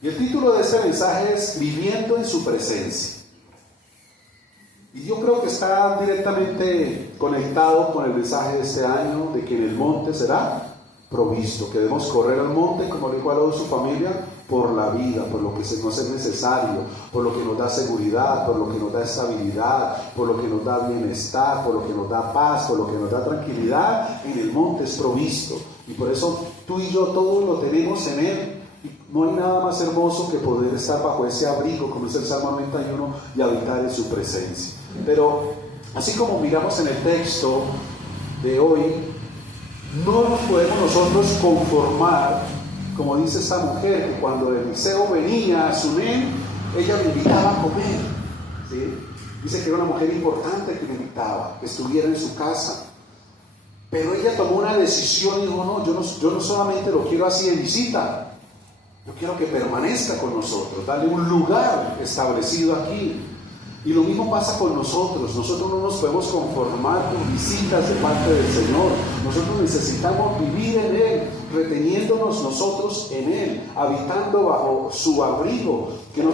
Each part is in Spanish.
Y el título de este mensaje es Viviendo en su presencia. Y yo creo que está directamente conectado con el mensaje de este año de que en el monte será provisto, que debemos correr al monte, como dijo a toda su familia, por la vida, por lo que nos es necesario, por lo que nos da seguridad, por lo que nos da estabilidad, por lo que nos da bienestar, por lo que nos da paz, por lo que nos da tranquilidad. En el monte es provisto, y por eso tú y yo todos lo tenemos en él. Y no hay nada más hermoso que poder estar bajo ese abrigo, como es el Salmo 91, y habitar en su presencia. Pero así como miramos en el texto de hoy, no nos podemos nosotros conformar, como dice esta mujer, que cuando Eliseo venía a Sunem, ella le invitaba a comer, ¿sí? Dice que era una mujer importante que le invitaba, que estuviera en su casa. Pero ella tomó una decisión y dijo, no, yo no solamente lo quiero así de visita, yo quiero que permanezca con nosotros, darle un lugar establecido aquí. Y lo mismo pasa con nosotros. Nosotros no nos podemos conformar con visitas de parte del Señor. Nosotros necesitamos vivir en Él, reteniéndonos nosotros en Él, habitando bajo su abrigo, que no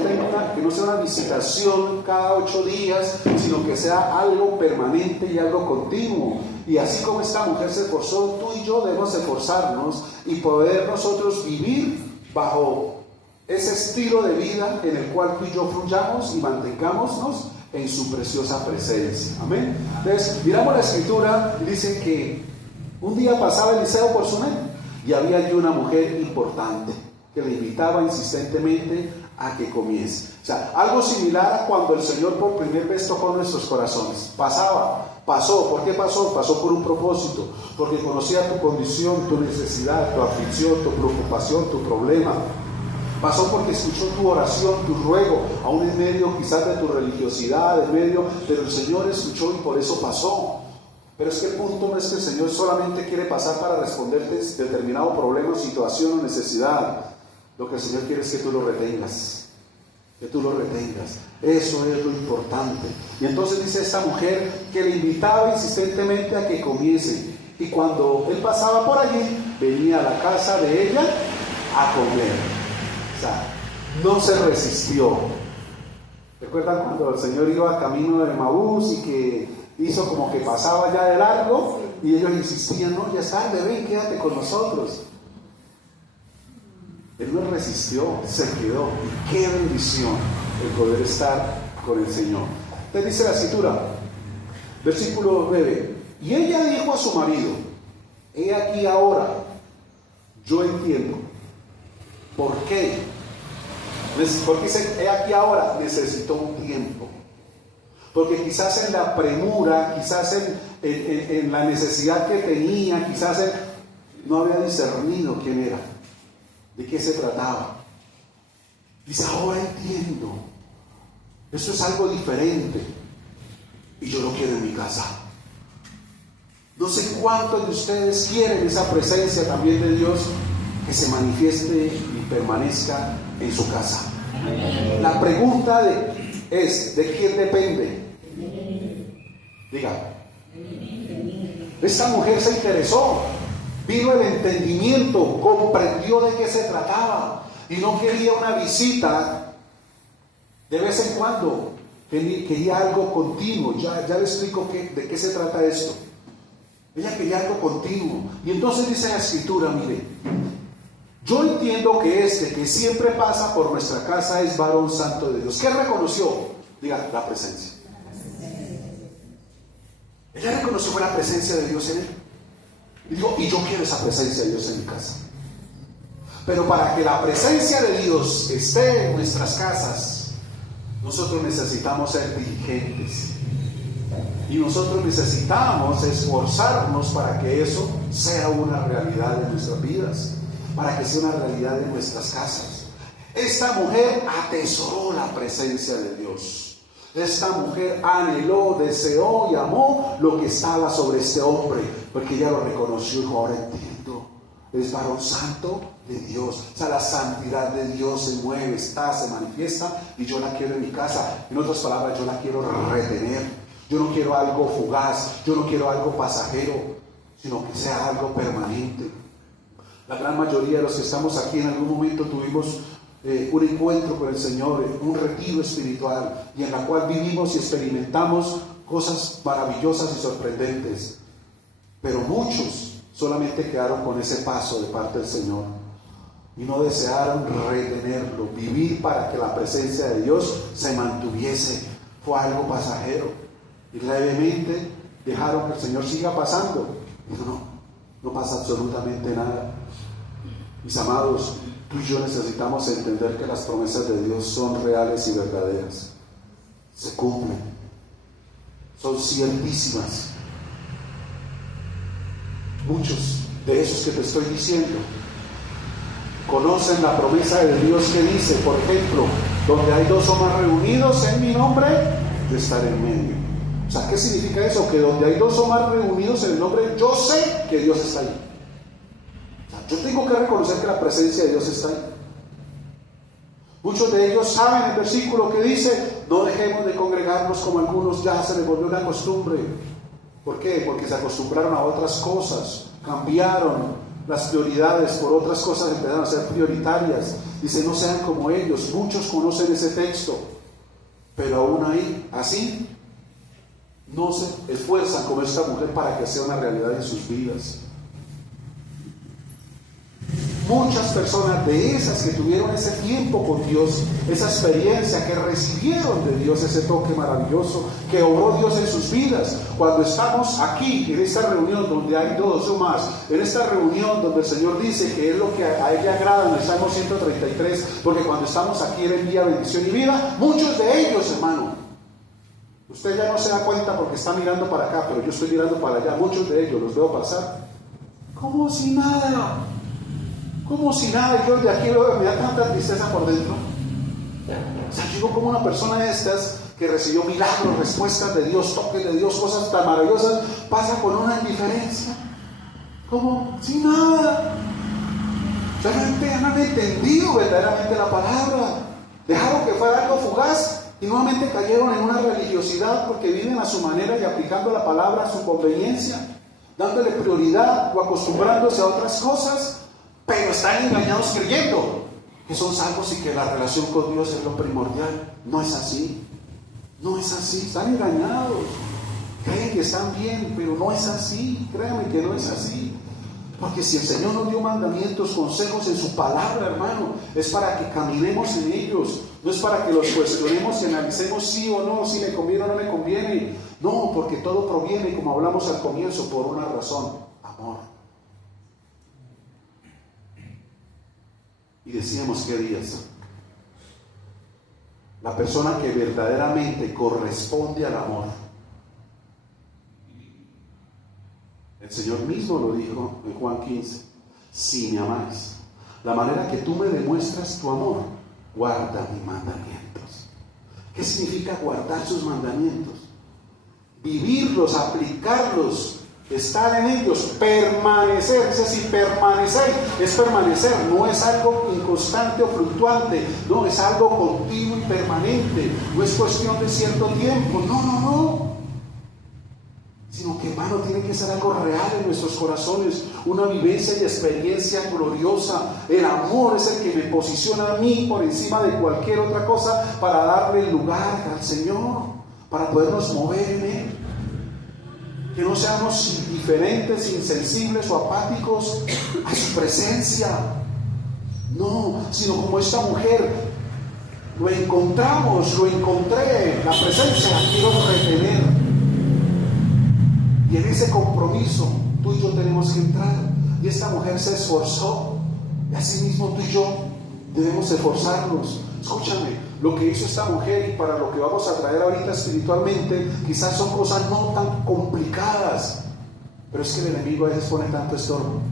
sea una visitación cada 8 días, sino que sea algo permanente y algo continuo. Y así como esta mujer se esforzó, tú y yo debemos esforzarnos y poder nosotros vivir bajo ese estilo de vida en el cual tú y yo fluyamos y mantengámonos en su preciosa presencia. Amén. Entonces, miramos la escritura y dice que un día pasaba Eliseo por Sunem y había allí una mujer importante que le invitaba insistentemente a que comiese. O sea, algo similar a cuando el Señor por primera vez tocó nuestros corazones. Pasó. ¿Por qué pasó? Pasó por un propósito, porque conocía tu condición, tu necesidad, tu aflicción, tu preocupación, tu problema. Pasó porque escuchó tu oración, tu ruego, aún en medio quizás de tu religiosidad, pero el Señor escuchó y por eso pasó. Pero es que el punto no es que el Señor solamente quiere pasar para responderte determinado problema, situación o necesidad. Lo que el Señor quiere es que tú lo retengas. Que tú lo retengas. Eso es lo importante. Y entonces dice esta mujer que le invitaba insistentemente a que comiese. Y cuando él pasaba por allí, venía a la casa de ella a comer. O sea, no se resistió. ¿Recuerdan cuando el Señor iba camino de Emaús y que hizo como que pasaba ya de largo? Y ellos insistían, no, ya es tarde, ven, quédate con nosotros. Él no resistió, se quedó. Y qué bendición el poder estar con el Señor. Entonces dice la escritura, versículo 9: y ella dijo a su marido, he aquí ahora, yo entiendo. ¿Por qué? Porque dice, he aquí ahora, necesitó un tiempo. Porque quizás en la premura, quizás en la necesidad que tenía, quizás no había discernido quién era, de qué se trataba. Dice, ahora entiendo. Esto es algo diferente. Y yo lo quiero en mi casa. No sé cuántos de ustedes quieren esa presencia también de Dios que se manifieste y permanezca en su casa. La pregunta es, ¿de quién depende? Diga. Esta mujer se interesó, vino el entendimiento, comprendió de qué se trataba y no quería una visita de vez en cuando, quería algo continuo. Ya le explico de qué se trata esto. Ella quería algo continuo. Y entonces dice la escritura, mire, yo entiendo que que siempre pasa por nuestra casa es varón santo de Dios. ¿Qué reconoció? Diga, la presencia. Ella reconoció fue la presencia de Dios en él. Y dijo, y yo quiero esa presencia de Dios en mi casa. Pero para que la presencia de Dios esté en nuestras casas, nosotros necesitamos ser diligentes. Y nosotros necesitamos esforzarnos para que eso sea una realidad en nuestras vidas, para que sea una realidad en nuestras casas. Esta mujer atesoró la presencia de Dios. Esta mujer anheló, deseó y amó lo que estaba sobre este hombre, porque ella lo reconoció y dijo, ahora entiendo, es varón santo de Dios. O sea, la santidad de Dios se mueve, se manifiesta, y yo la quiero en mi casa. En otras palabras, yo la quiero retener. Yo no quiero algo fugaz, yo no quiero algo pasajero, sino que sea algo permanente. La gran mayoría de los que estamos aquí en algún momento tuvimos un encuentro con el Señor, un retiro espiritual, y en la cual vivimos y experimentamos cosas maravillosas y sorprendentes. Pero muchos solamente quedaron con ese paso de parte del Señor y no desearon retenerlo, vivir para que la presencia de Dios se mantuviese. Fue algo pasajero y levemente dejaron que el Señor siga pasando. No pasa absolutamente nada. Mis amados, tú y yo necesitamos entender que las promesas de Dios son reales y verdaderas. Se cumplen. Son ciertísimas. Muchos de esos que te estoy diciendo conocen la promesa de Dios que dice, por ejemplo, donde hay dos o más reunidos en mi nombre, yo estaré en medio. O sea, ¿qué significa eso? Que donde hay dos o más reunidos en el nombre, yo sé que Dios está ahí. O sea, yo tengo que reconocer que la presencia de Dios está ahí. Muchos de ellos saben el versículo que dice, no dejemos de congregarnos como algunos ya se les volvió una costumbre. ¿Por qué? Porque se acostumbraron a otras cosas, cambiaron las prioridades por otras cosas, empezaron a ser prioritarias. Dice, no sean como ellos. Muchos conocen ese texto, pero aún ahí, así, no se esfuerzan como esta mujer para que sea una realidad en sus vidas. Muchas personas de esas que tuvieron ese tiempo con Dios, esa experiencia, que recibieron de Dios ese toque maravilloso, que obró Dios en sus vidas. Cuando estamos aquí, en esta reunión donde hay dos o más, en esta reunión donde el Señor dice que es lo que a Él le agrada en el Salmo 133, porque cuando estamos aquí Él envía bendición y vida, muchos de ellos, hermano, usted ya no se da cuenta porque está mirando para acá, pero yo estoy mirando para allá, muchos de ellos los veo pasar como si nada. Como si nada, yo de aquí me da tanta tristeza por dentro. O sea, yo como una persona de estas que recibió milagros, respuestas de Dios, toques de Dios, cosas tan maravillosas, pasa con una indiferencia, como si nada. Realmente han entendido verdaderamente la palabra, dejaron que fuera algo fugaz y nuevamente cayeron en una religiosidad porque viven a su manera y aplicando la palabra a su conveniencia, dándole prioridad o acostumbrándose a otras cosas. Pero están engañados creyendo que son salvos y que la relación con Dios es lo primordial. No es así. No es así. Están engañados. Creen que están bien, pero no es así. Créanme que no es así. Porque si el Señor nos dio mandamientos, consejos en su palabra, hermano, es para que caminemos en ellos. No es para que los cuestionemos y analicemos sí o no, si me conviene o no me conviene. No, porque todo proviene, como hablamos al comienzo, por una razón: amor. Y decíamos, ¿qué días? La persona que verdaderamente corresponde al amor. El Señor mismo lo dijo en Juan 15: si me amáis, la manera que tú me demuestras tu amor, guarda mis mandamientos. ¿Qué significa guardar sus mandamientos? Vivirlos, aplicarlos, estar en ellos, permanecer. Es decir, permanecer es permanecer, no es algo inconstante o fluctuante, no, es algo continuo y permanente, no es cuestión de cierto tiempo, no, sino que, hermano, tiene que ser algo real en nuestros corazones, una vivencia y experiencia gloriosa. El amor es el que me posiciona a mí por encima de cualquier otra cosa para darle lugar al Señor, para podernos mover en Él. Que no seamos indiferentes, insensibles o apáticos a su presencia. No, sino como esta mujer, lo encontré, la presencia, quiero retener. Y en ese compromiso, tú y yo tenemos que entrar. Y esta mujer se esforzó, y así mismo tú y yo debemos esforzarnos. Escúchame, lo que hizo esta mujer, y para lo que vamos a traer ahorita espiritualmente, quizás son cosas no tan complicadas, pero es que el enemigo a veces pone tanto estorbo.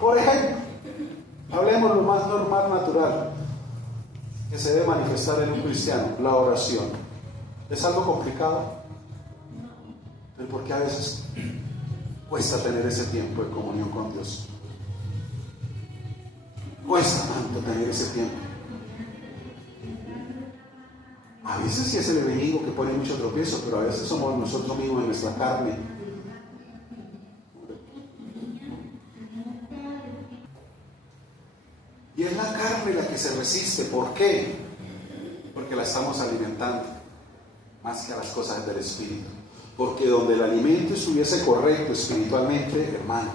Por ejemplo, hablemos lo más normal, natural, que se debe manifestar en un cristiano: la oración. ¿Es algo complicado? Pero porque a veces cuesta tener ese tiempo de comunión con Dios. Cuesta tanto tener ese tiempo. A veces sí es el enemigo que pone mucho tropiezo, pero a veces somos nosotros mismos en nuestra carne. Y es la carne la que se resiste. ¿Por qué? Porque la estamos alimentando más que a las cosas del Espíritu. Porque donde el alimento estuviese correcto espiritualmente, hermano,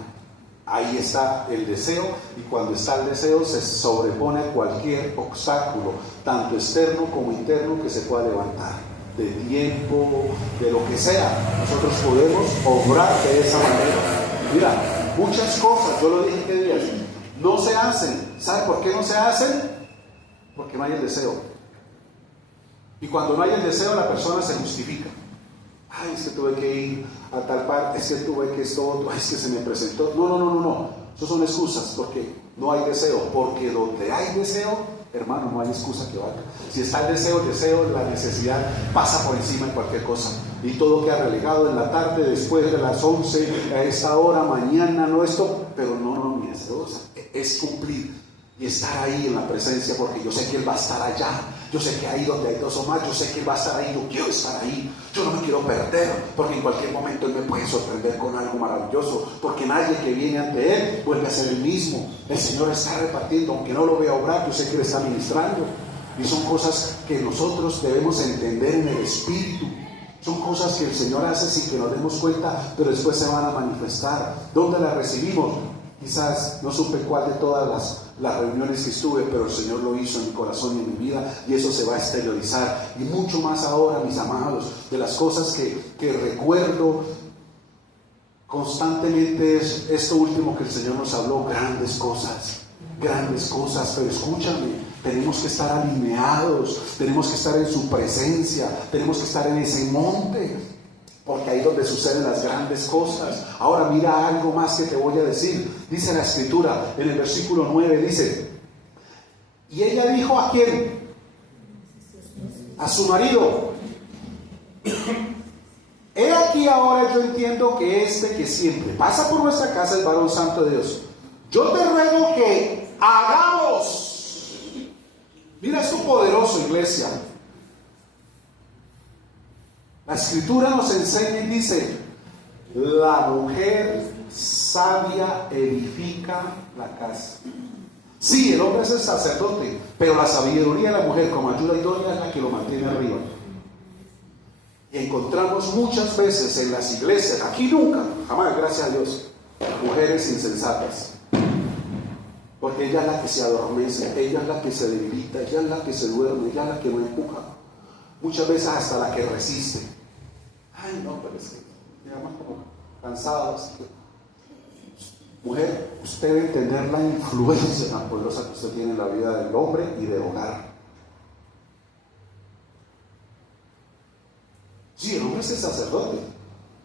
ahí está el deseo, y cuando está el deseo se sobrepone a cualquier obstáculo, tanto externo como interno, que se pueda levantar, de tiempo, de lo que sea. Nosotros podemos obrar de esa manera. Mira, muchas cosas, yo lo dije que días, no se hacen. ¿Sabe por qué no se hacen? Porque no hay el deseo. Y cuando no hay el deseo, la persona se justifica. Ay, es que tuve que ir a tal parte, es que tuve que esto, ay, es que se me presentó. No. Eso son excusas, porque no hay deseo. Porque donde hay deseo, hermano, no hay excusa que valga. Si está el deseo, la necesidad pasa por encima de cualquier cosa. Y todo queda relegado en la tarde, después de las 11, a esta hora, mañana, no esto. Pero no, mi deseo es cumplir y estar ahí en la presencia, porque yo sé que Él va a estar allá. Yo sé que ahí donde hay dos o más, yo sé que Él va a estar ahí. Yo quiero estar ahí. Yo no me quiero perder, porque en cualquier momento Él me puede sorprender con algo maravilloso, porque nadie que viene ante Él vuelve a ser el mismo. El Señor está repartiendo, aunque no lo vea obrar, yo sé que Él está ministrando. Y son cosas que nosotros debemos entender en el Espíritu. Son cosas que el Señor hace sin que nos demos cuenta, pero después se van a manifestar. ¿Dónde las recibimos? Quizás no supe cuál de todas las reuniones que estuve, pero el Señor lo hizo en mi corazón y en mi vida, y eso se va a exteriorizar. Y mucho más ahora, mis amados, de las cosas que recuerdo constantemente es esto último que el Señor nos habló: grandes cosas, pero escúchame, tenemos que estar alineados, tenemos que estar en su presencia, tenemos que estar en ese monte, porque ahí es donde suceden las grandes cosas. Ahora mira algo más que te voy a decir. Dice la Escritura, en el versículo 9, dice: y ella dijo, ¿a quién? A su marido: he aquí ahora yo entiendo que que siempre pasa por nuestra casa es varón santo de Dios. Yo te ruego que hagamos. Mira esto poderoso, iglesia. La Escritura nos enseña y dice: la mujer sabia edifica la casa. Sí, el hombre es el sacerdote, pero la sabiduría de la mujer como ayuda idónea es la que lo mantiene arriba. Y encontramos muchas veces en las iglesias, aquí nunca, jamás, gracias a Dios, mujeres insensatas. Porque ella es la que se adormece, ella es la que se debilita, ella es la que se duerme, ella es la que no empuja. Muchas veces hasta la que resiste. Ay, no, pero es que digamos como cansados. Mujer, usted debe entender la influencia tan poderosa que usted tiene en la vida del hombre y del hogar. Sí, el hombre es el sacerdote,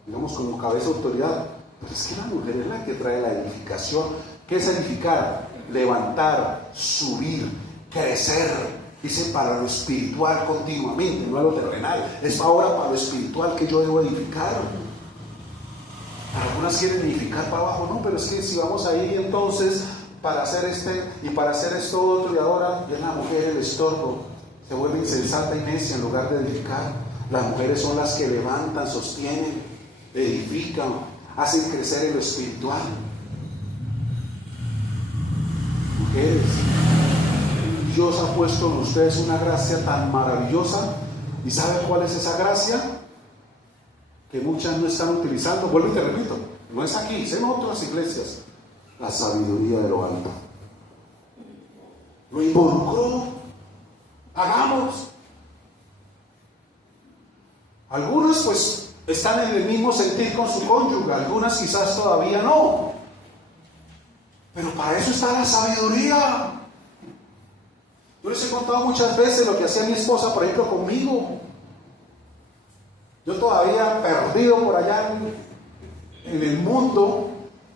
digamos como cabeza de autoridad, pero es que la mujer es la que trae la edificación. ¿Qué es edificar? Levantar, subir, crecer. Dice para lo espiritual continuamente, no a lo terrenal. Es ahora para lo espiritual que yo debo edificar. Algunas quieren edificar para abajo, no, pero es que si vamos ahí entonces para hacer y para hacer esto otro, y ahora es la mujer el estorbo, se vuelve insensata y necia en lugar de edificar. Las mujeres son las que levantan, sostienen, edifican, hacen crecer en lo espiritual. Mujeres, Dios ha puesto en ustedes una gracia tan maravillosa. ¿Y saben cuál es esa gracia? Que muchas no están utilizando. Vuelvo y te repito, no es aquí, es en otras iglesias. La sabiduría de lo alto. Lo involucró. Hagamos. Algunas pues están en el mismo sentir con su cónyuge, algunas quizás todavía no. Pero para eso está la sabiduría. Yo les he contado muchas veces lo que hacía mi esposa, por ejemplo, conmigo. Yo todavía perdido por allá en el mundo,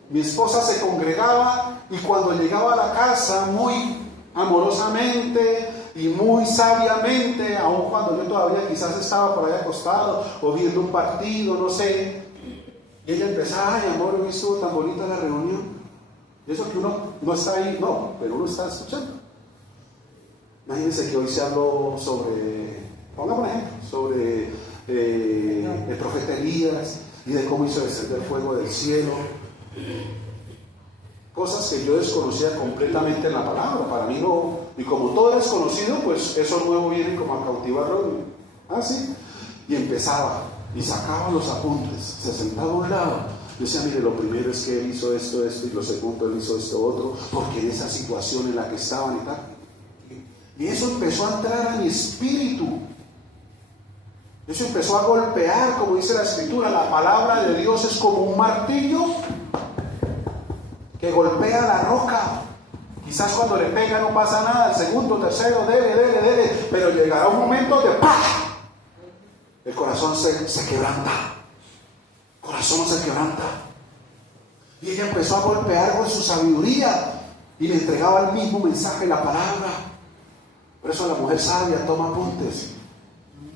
mi esposa se congregaba y cuando llegaba a la casa, muy amorosamente y muy sabiamente, aun cuando yo todavía quizás estaba por allá acostado o viendo un partido, no sé, y ella empezaba: ay, amor, hoy estuvo tan bonita la reunión. Y eso que uno no está ahí, no, pero uno está escuchando. Imagínense que hoy se habló sobre, pongamos un ejemplo, sobre el profeta Elías y de cómo hizo descender fuego del cielo. cosas que yo desconocía completamente en la palabra. Para mí no, y como todo era desconocido, pues eso nuevo viene como a cautivarlo. Así. Y empezaba, y sacaba los apuntes, se sentaba a un lado. Yo decía, mire, lo primero es que él hizo esto, y lo segundo él hizo esto, otro, porque en esa situación en la que estaban y tal. Y eso empezó a entrar a mi espíritu. Eso empezó a golpear, como dice la Escritura. La palabra de Dios es como un martillo que golpea la roca. Quizás cuando le pega no pasa nada, el segundo, tercero, dele, pero llegará un momento de ¡pah! El corazón se quebranta. El corazón se quebranta. Y ella empezó a golpear con su sabiduría y le entregaba el mismo mensaje, la palabra. Por eso la mujer sabia toma apuntes.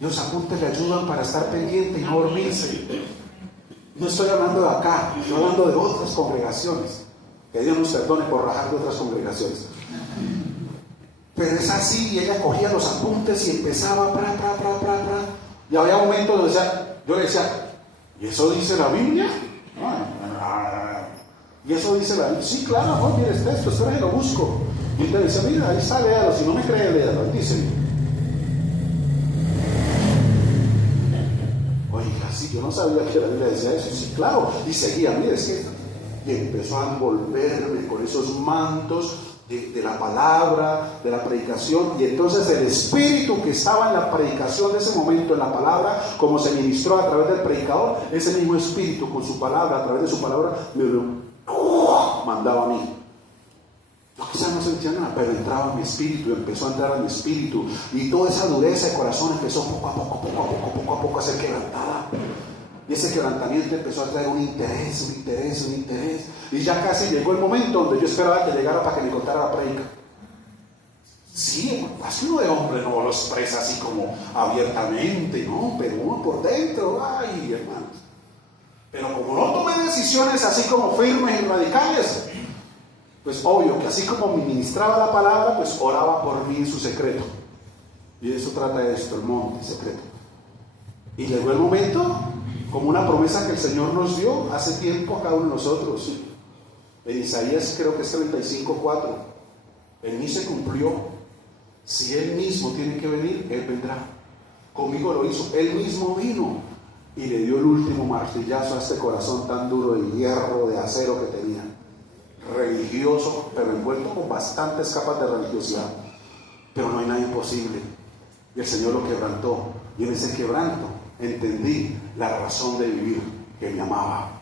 Y los apuntes le ayudan para estar pendiente y no dormirse. No estoy hablando de acá, estoy hablando de otras congregaciones. Que Dios nos perdone por rajar de otras congregaciones. Pero es así, y ella cogía los apuntes y empezaba, y había momentos donde yo le decía, ¿y eso dice la Biblia? ¿Y eso dice la Biblia? Sí, claro, amor, mire este texto, espera que lo busco. Y él te decía, mira, ahí está, léalo, si no me cree, léalo, él dice. Oiga, sí, yo no sabía que la Biblia decía eso, sí, claro, y seguía, mire, es que... Y empezó a envolverme con esos mantos de la palabra, de la predicación, y entonces el espíritu que estaba en la predicación de ese momento, en la palabra, como se ministró a través del predicador, ese mismo espíritu con su palabra, a través de su palabra, me mandaba a mí. Yo quizás no sentía nada, pero entraba en mi espíritu, empezó a entrar en mi espíritu, y toda esa dureza de corazón empezó poco a poco a ser quebrantada. Y ese quebrantamiento empezó a traer un interés. Y ya casi llegó el momento donde yo esperaba que llegara para que me contara la prédica. Sí, hermano, así uno de hombre no lo expresa así como abiertamente, ¿no? Pero uno por dentro, ay, hermanos. Pero como no tomé decisiones así como firmes y radicales, pues obvio que así como me ministraba la palabra, pues oraba por mí en su secreto. Y de eso trata esto, el monte secreto. Y llegó el momento, como una promesa que el Señor nos dio hace tiempo a cada uno de nosotros. En Isaías creo que es 35:4. En mí se cumplió. Si Él mismo tiene que venir, Él vendrá. Conmigo lo hizo. Él mismo vino y le dio el último martillazo a este corazón tan duro de hierro, de acero que tenía. Religioso, pero envuelto con bastantes capas de religiosidad. Pero no hay nada imposible. Y el Señor lo quebrantó. Y en ese quebranto entendí la razón de vivir, que me amaba.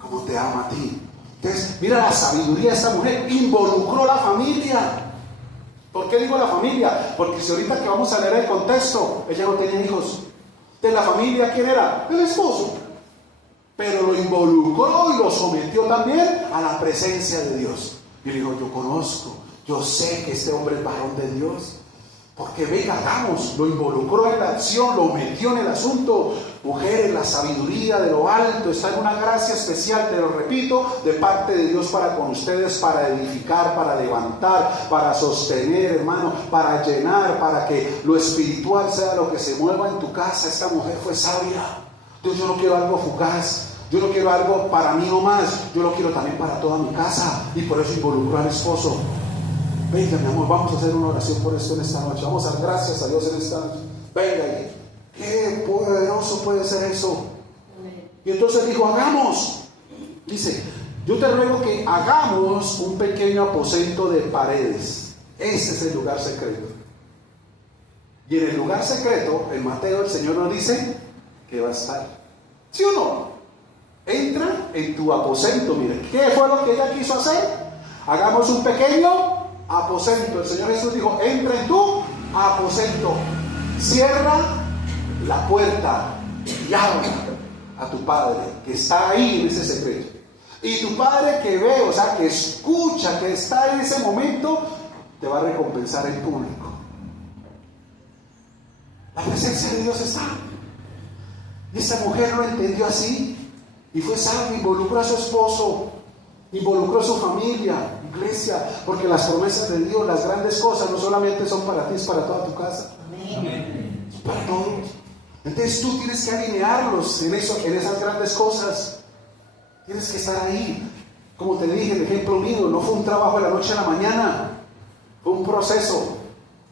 ¿Cómo te ama a ti? Entonces, mira la sabiduría de esta mujer. Involucró la familia. ¿Por qué digo la familia? Porque si ahorita que vamos a leer el contexto, ella no tenía hijos. De la familia, ¿quién era? El esposo. Pero lo involucró y lo sometió también a la presencia de Dios. Y le dijo, yo conozco, yo sé que este hombre es varón de Dios. Porque venga, hagamos, lo involucró en la acción, lo metió en el asunto. Mujeres, la sabiduría de lo alto está en una gracia especial, te lo repito, de parte de Dios para con ustedes, para edificar, para levantar, para sostener, hermano, para llenar, para que lo espiritual sea lo que se mueva en tu casa. Esta mujer fue sabia. Dios, yo no quiero algo fugaz, yo no quiero algo para mí nomás, yo lo quiero también para toda mi casa. Y por eso involucró al esposo. Venga, mi amor, vamos a hacer una oración por esto en esta noche. Vamos a dar gracias a Dios en esta noche. Venga, qué poderoso puede ser eso. Y entonces dijo, hagamos. Dice, yo te ruego que hagamos un pequeño aposento de paredes. Ese es el lugar secreto. Y en el lugar secreto, en Mateo, el Señor nos dice que va a estar. ¿Sí o no? Entra en tu aposento. Mire, ¿qué fue lo que ella quiso hacer? Hagamos un pequeño aposento. El Señor Jesús dijo, entra en tu aposento, cierra la puerta y habla a tu Padre que está ahí en ese secreto. Y tu Padre que ve, o sea, que escucha, que está en ese momento, te va a recompensar en público. La presencia de Dios está. Y esta mujer lo entendió así y fue sabia, involucró a su esposo, involucró a su familia, iglesia, porque las promesas de Dios, las grandes cosas, no solamente son para ti, es para toda tu casa. Amén. Es para todos. Entonces tú tienes que alinearlos en esas grandes cosas. Tienes que estar ahí. Como te dije, el ejemplo mío, no fue un trabajo de la noche a la mañana, fue un proceso,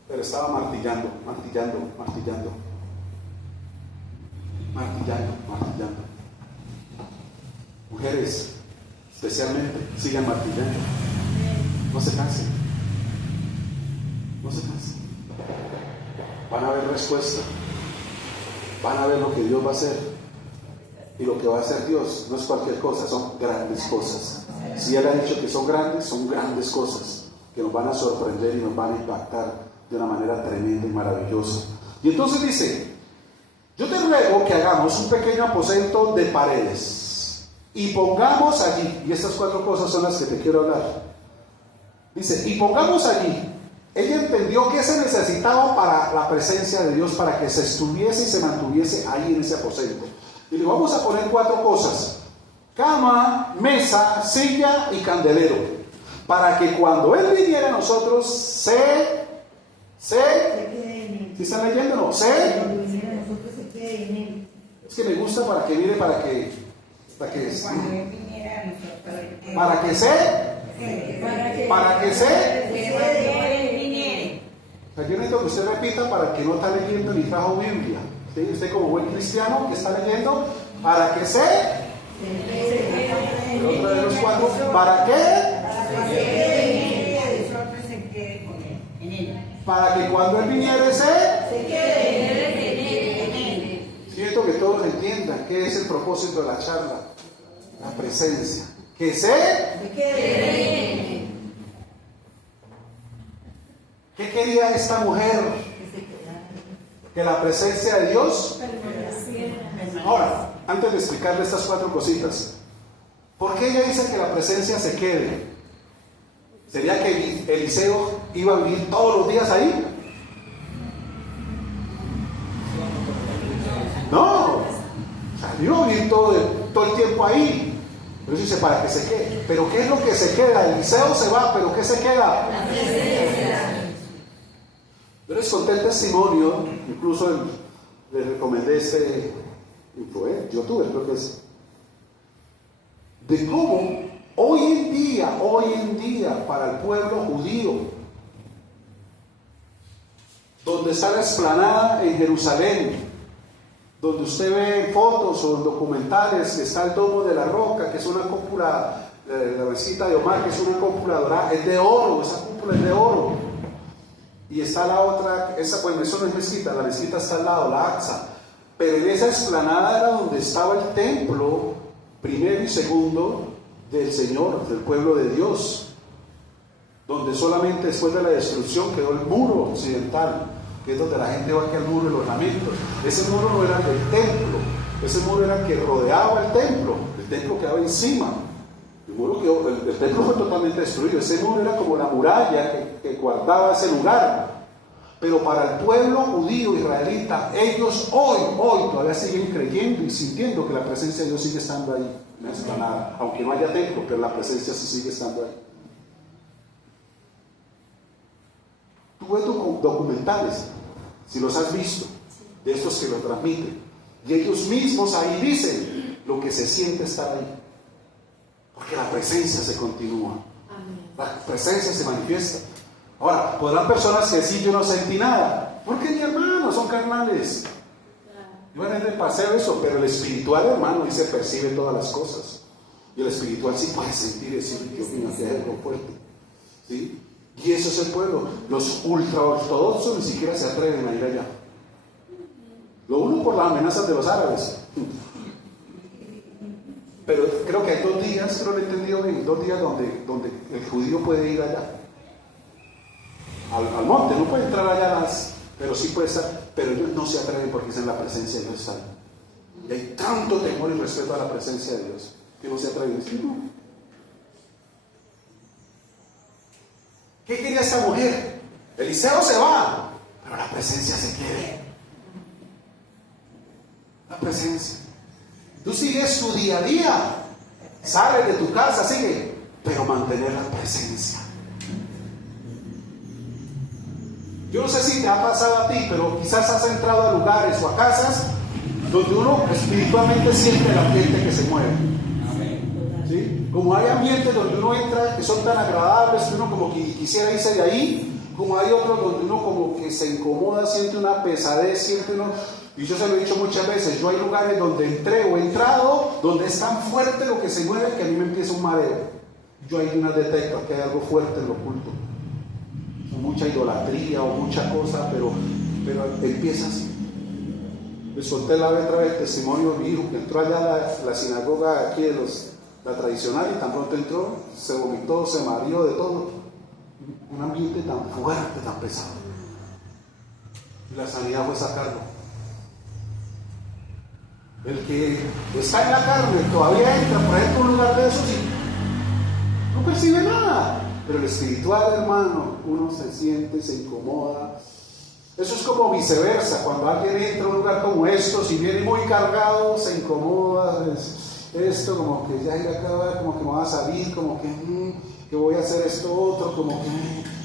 pero estaba martillando. Mujeres, especialmente, sigan martillando. No se cansen. Van a ver respuesta. Van a ver lo que Dios va a hacer. Y lo que va a hacer Dios no es cualquier cosa, son grandes cosas. Si Él ha dicho que son grandes cosas que nos van a sorprender y nos van a impactar de una manera tremenda y maravillosa. Y entonces dice: yo te ruego que hagamos un pequeño aposento de paredes y pongamos allí, y estas 4 cosas son las que te quiero hablar. Dice: y pongamos allí. Ella entendió que se necesitaba para la presencia de Dios, para que se estuviese y se mantuviese ahí en ese aposento. Y le vamos a poner 4 cosas: cama, mesa, silla y candelero, para que cuando Él viniera a nosotros ¿sí están leyendo o no? Es que me gusta para que mire, para que yo necesito que usted repita para que no está leyendo ni trajo Biblia. ¿Sí? Usted como buen cristiano que está leyendo, para que otra de los 4, ¿para qué? Para que cuando Él viniere se quede en Él. Siento que todos entiendan qué es el propósito de la charla. La presencia. Que se quede en Él. ¿Qué quería esta mujer? Que la presencia de Dios. Ahora, antes de explicarle estas 4 cositas, ¿por qué ella dice que la presencia se quede? ¿Sería que Eliseo iba a vivir todos los días ahí? No, o sea, iba a vivir todo el tiempo ahí. Pero dice para que se quede. ¿Pero qué es lo que se queda? Eliseo se va, ¿pero qué se queda? La presencia. Yo les conté el testimonio, incluso les recomendé este youtuber, creo que es, de cómo hoy en día, para el pueblo judío, donde está la explanada en Jerusalén, donde usted ve fotos o documentales, está el Domo de la Roca, que es una cúpula, la mezquita de Omar, que es una cúpula dorada, es de oro, esa cúpula es de oro. Y está la otra, eso no es mezquita, la mezquita está al lado, la Aqsa. Pero en esa explanada era donde estaba el templo primero y segundo del Señor, del pueblo de Dios. Donde solamente después de la destrucción quedó el muro occidental, que es donde la gente va aquí al muro de los ornamentos. Ese muro no era del templo, ese muro era el que rodeaba el templo quedaba encima. El templo fue totalmente destruido. Ese muro era como la muralla que guardaba ese lugar. Pero para el pueblo judío israelita, ellos hoy todavía siguen creyendo y sintiendo que la presencia de Dios sigue estando ahí, en la explanada, aunque no haya templo, pero la presencia sí sigue estando ahí. Tú ves documentales, si los has visto, de estos que lo transmiten, y ellos mismos ahí dicen lo que se siente estar ahí. Porque la presencia se continúa. La presencia se manifiesta. Ahora, podrán personas que decir yo no sentí nada. Porque mi hermano, son carnales. Y van a ir de paseo eso, pero el espiritual, hermano, dice percibe todas las cosas. Y el espiritual sí puede sentir y decir, Dios mío, que es algo fuerte. ¿Sí? Y eso es el pueblo. Los ultra ortodoxos ni siquiera se atreven a ir allá. Lo uno por las amenazas de los árabes. Pero creo que hay 2 días, creo que he entendido bien, 2 días donde el judío puede ir allá. Al monte, no puede entrar allá, pero sí puede estar. Pero ellos no se atreven porque dicen la presencia de Dios está ahí. Y hay tanto temor y respeto a la presencia de Dios que no se atreven a decir no. ¿Qué quería esta mujer? Eliseo se va, pero la presencia se queda. La presencia. Tú sigues tu día a día, sales de tu casa, sigue, pero mantener la presencia. Yo no sé si te ha pasado a ti, pero quizás has entrado a lugares o a casas donde uno espiritualmente siente el ambiente que se mueve. ¿Sí? Como hay ambientes donde uno entra que son tan agradables que uno como que quisiera irse de ahí, como hay otros donde uno como que se incomoda, siente una pesadez, siente uno... Y yo se lo he dicho muchas veces, yo hay lugares donde entré o he entrado, donde es tan fuerte lo que se mueve que a mí me empieza un mareo. Yo ahí una detecto que hay algo fuerte en lo oculto. O mucha idolatría o mucha cosa, pero empieza así. Les conté la otra vez el testimonio de mi hijo que entró allá a la sinagoga aquí de la tradicional y tan pronto entró, se vomitó, se mareó de todo. Un ambiente tan fuerte, tan pesado. Y la sanidad fue sacarlo. El que está en la carne todavía entra, por ejemplo, un lugar de esos y no percibe nada. Pero el espiritual, hermano, uno se siente, se incomoda. Eso es como viceversa. Cuando alguien entra a un lugar como estos y viene muy cargado, se incomoda. Esto, como que ya ir a acabar, como que me va a salir, como que voy a hacer esto otro, como que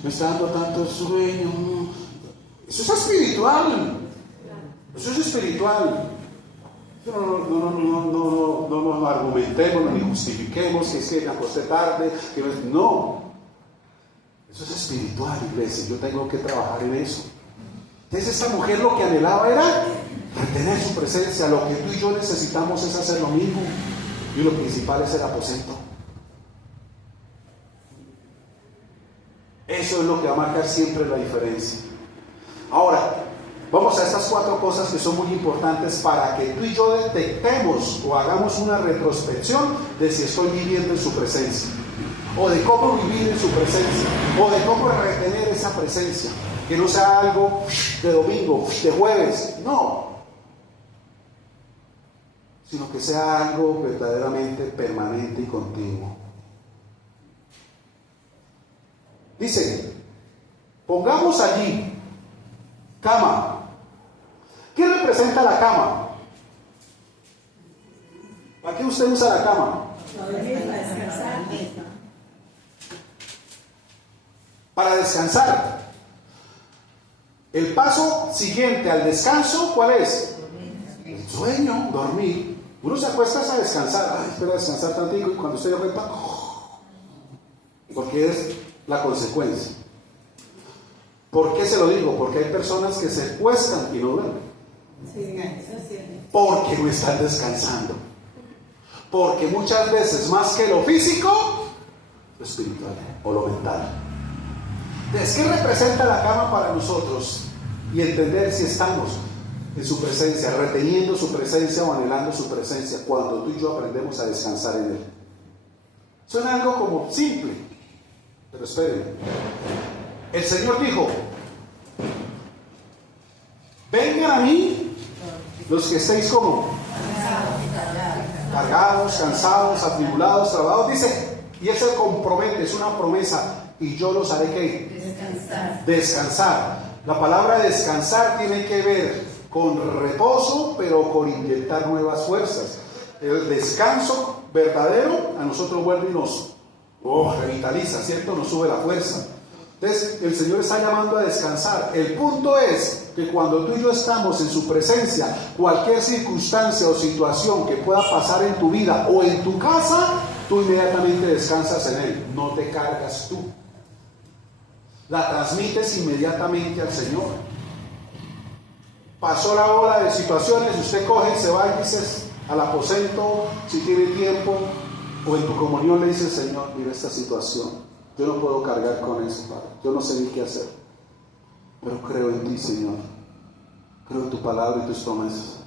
me está dando tanto sueño. Eso es espiritual. Eso es espiritual. No nos argumentemos ni justifiquemos que es que me acosté tarde, no. Eso es espiritual, iglesia. Yo tengo que trabajar en eso. Entonces esta mujer lo que anhelaba era retener su presencia. Lo que tú y yo necesitamos es hacer lo mismo. Y lo principal es el aposento. Eso es lo que va a marcar siempre la diferencia. Ahora, vamos a estas 4 cosas que son muy importantes para que tú y yo detectemos o hagamos una retrospección de si estoy viviendo en su presencia, o de cómo vivir en su presencia, o de cómo retener esa presencia, que no sea algo de domingo, de jueves, no, sino que sea algo verdaderamente permanente y continuo. Dice, pongamos allí cama. ¿Qué representa la cama? ¿Para qué usted usa la cama? Para descansar. El paso siguiente al descanso, ¿cuál es? El sueño, dormir. Uno se acuesta a descansar. Ay, espera descansar tantito y cuando usted de repente, porque es la consecuencia. ¿Por qué se lo digo? Porque hay personas que se acuestan y no duermen. Porque no están descansando. Porque muchas veces, más que lo físico, lo espiritual o lo mental. Entonces, ¿qué representa la cama para nosotros? Y entender si estamos en su presencia, reteniendo su presencia o anhelando su presencia, cuando tú y yo aprendemos a descansar en Él. Suena algo como simple, pero espérenme. El Señor dijo: vengan a mí los que estéis como cargados, cansados, atribulados, trabajados, dice, y Él se compromete, es una promesa, y yo los haré ¿qué? Descansar. La palabra descansar tiene que ver con reposo, pero con inyectar nuevas fuerzas. El descanso verdadero a nosotros vuelve y nos revitaliza, ¿cierto? Nos sube la fuerza. Entonces, el Señor está llamando a descansar. El punto es que cuando tú y yo estamos en su presencia, cualquier circunstancia o situación que pueda pasar en tu vida o en tu casa, tú inmediatamente descansas en Él. No te cargas tú. La transmites inmediatamente al Señor. Pasó la ola de situaciones, usted coge y se va y dices al aposento, si tiene tiempo, o en tu comunión le dices: Señor, mira esta situación. Yo no puedo cargar con eso, Padre. Yo no sé ni qué hacer. Pero creo en ti, Señor. Creo en tu palabra y tus promesas.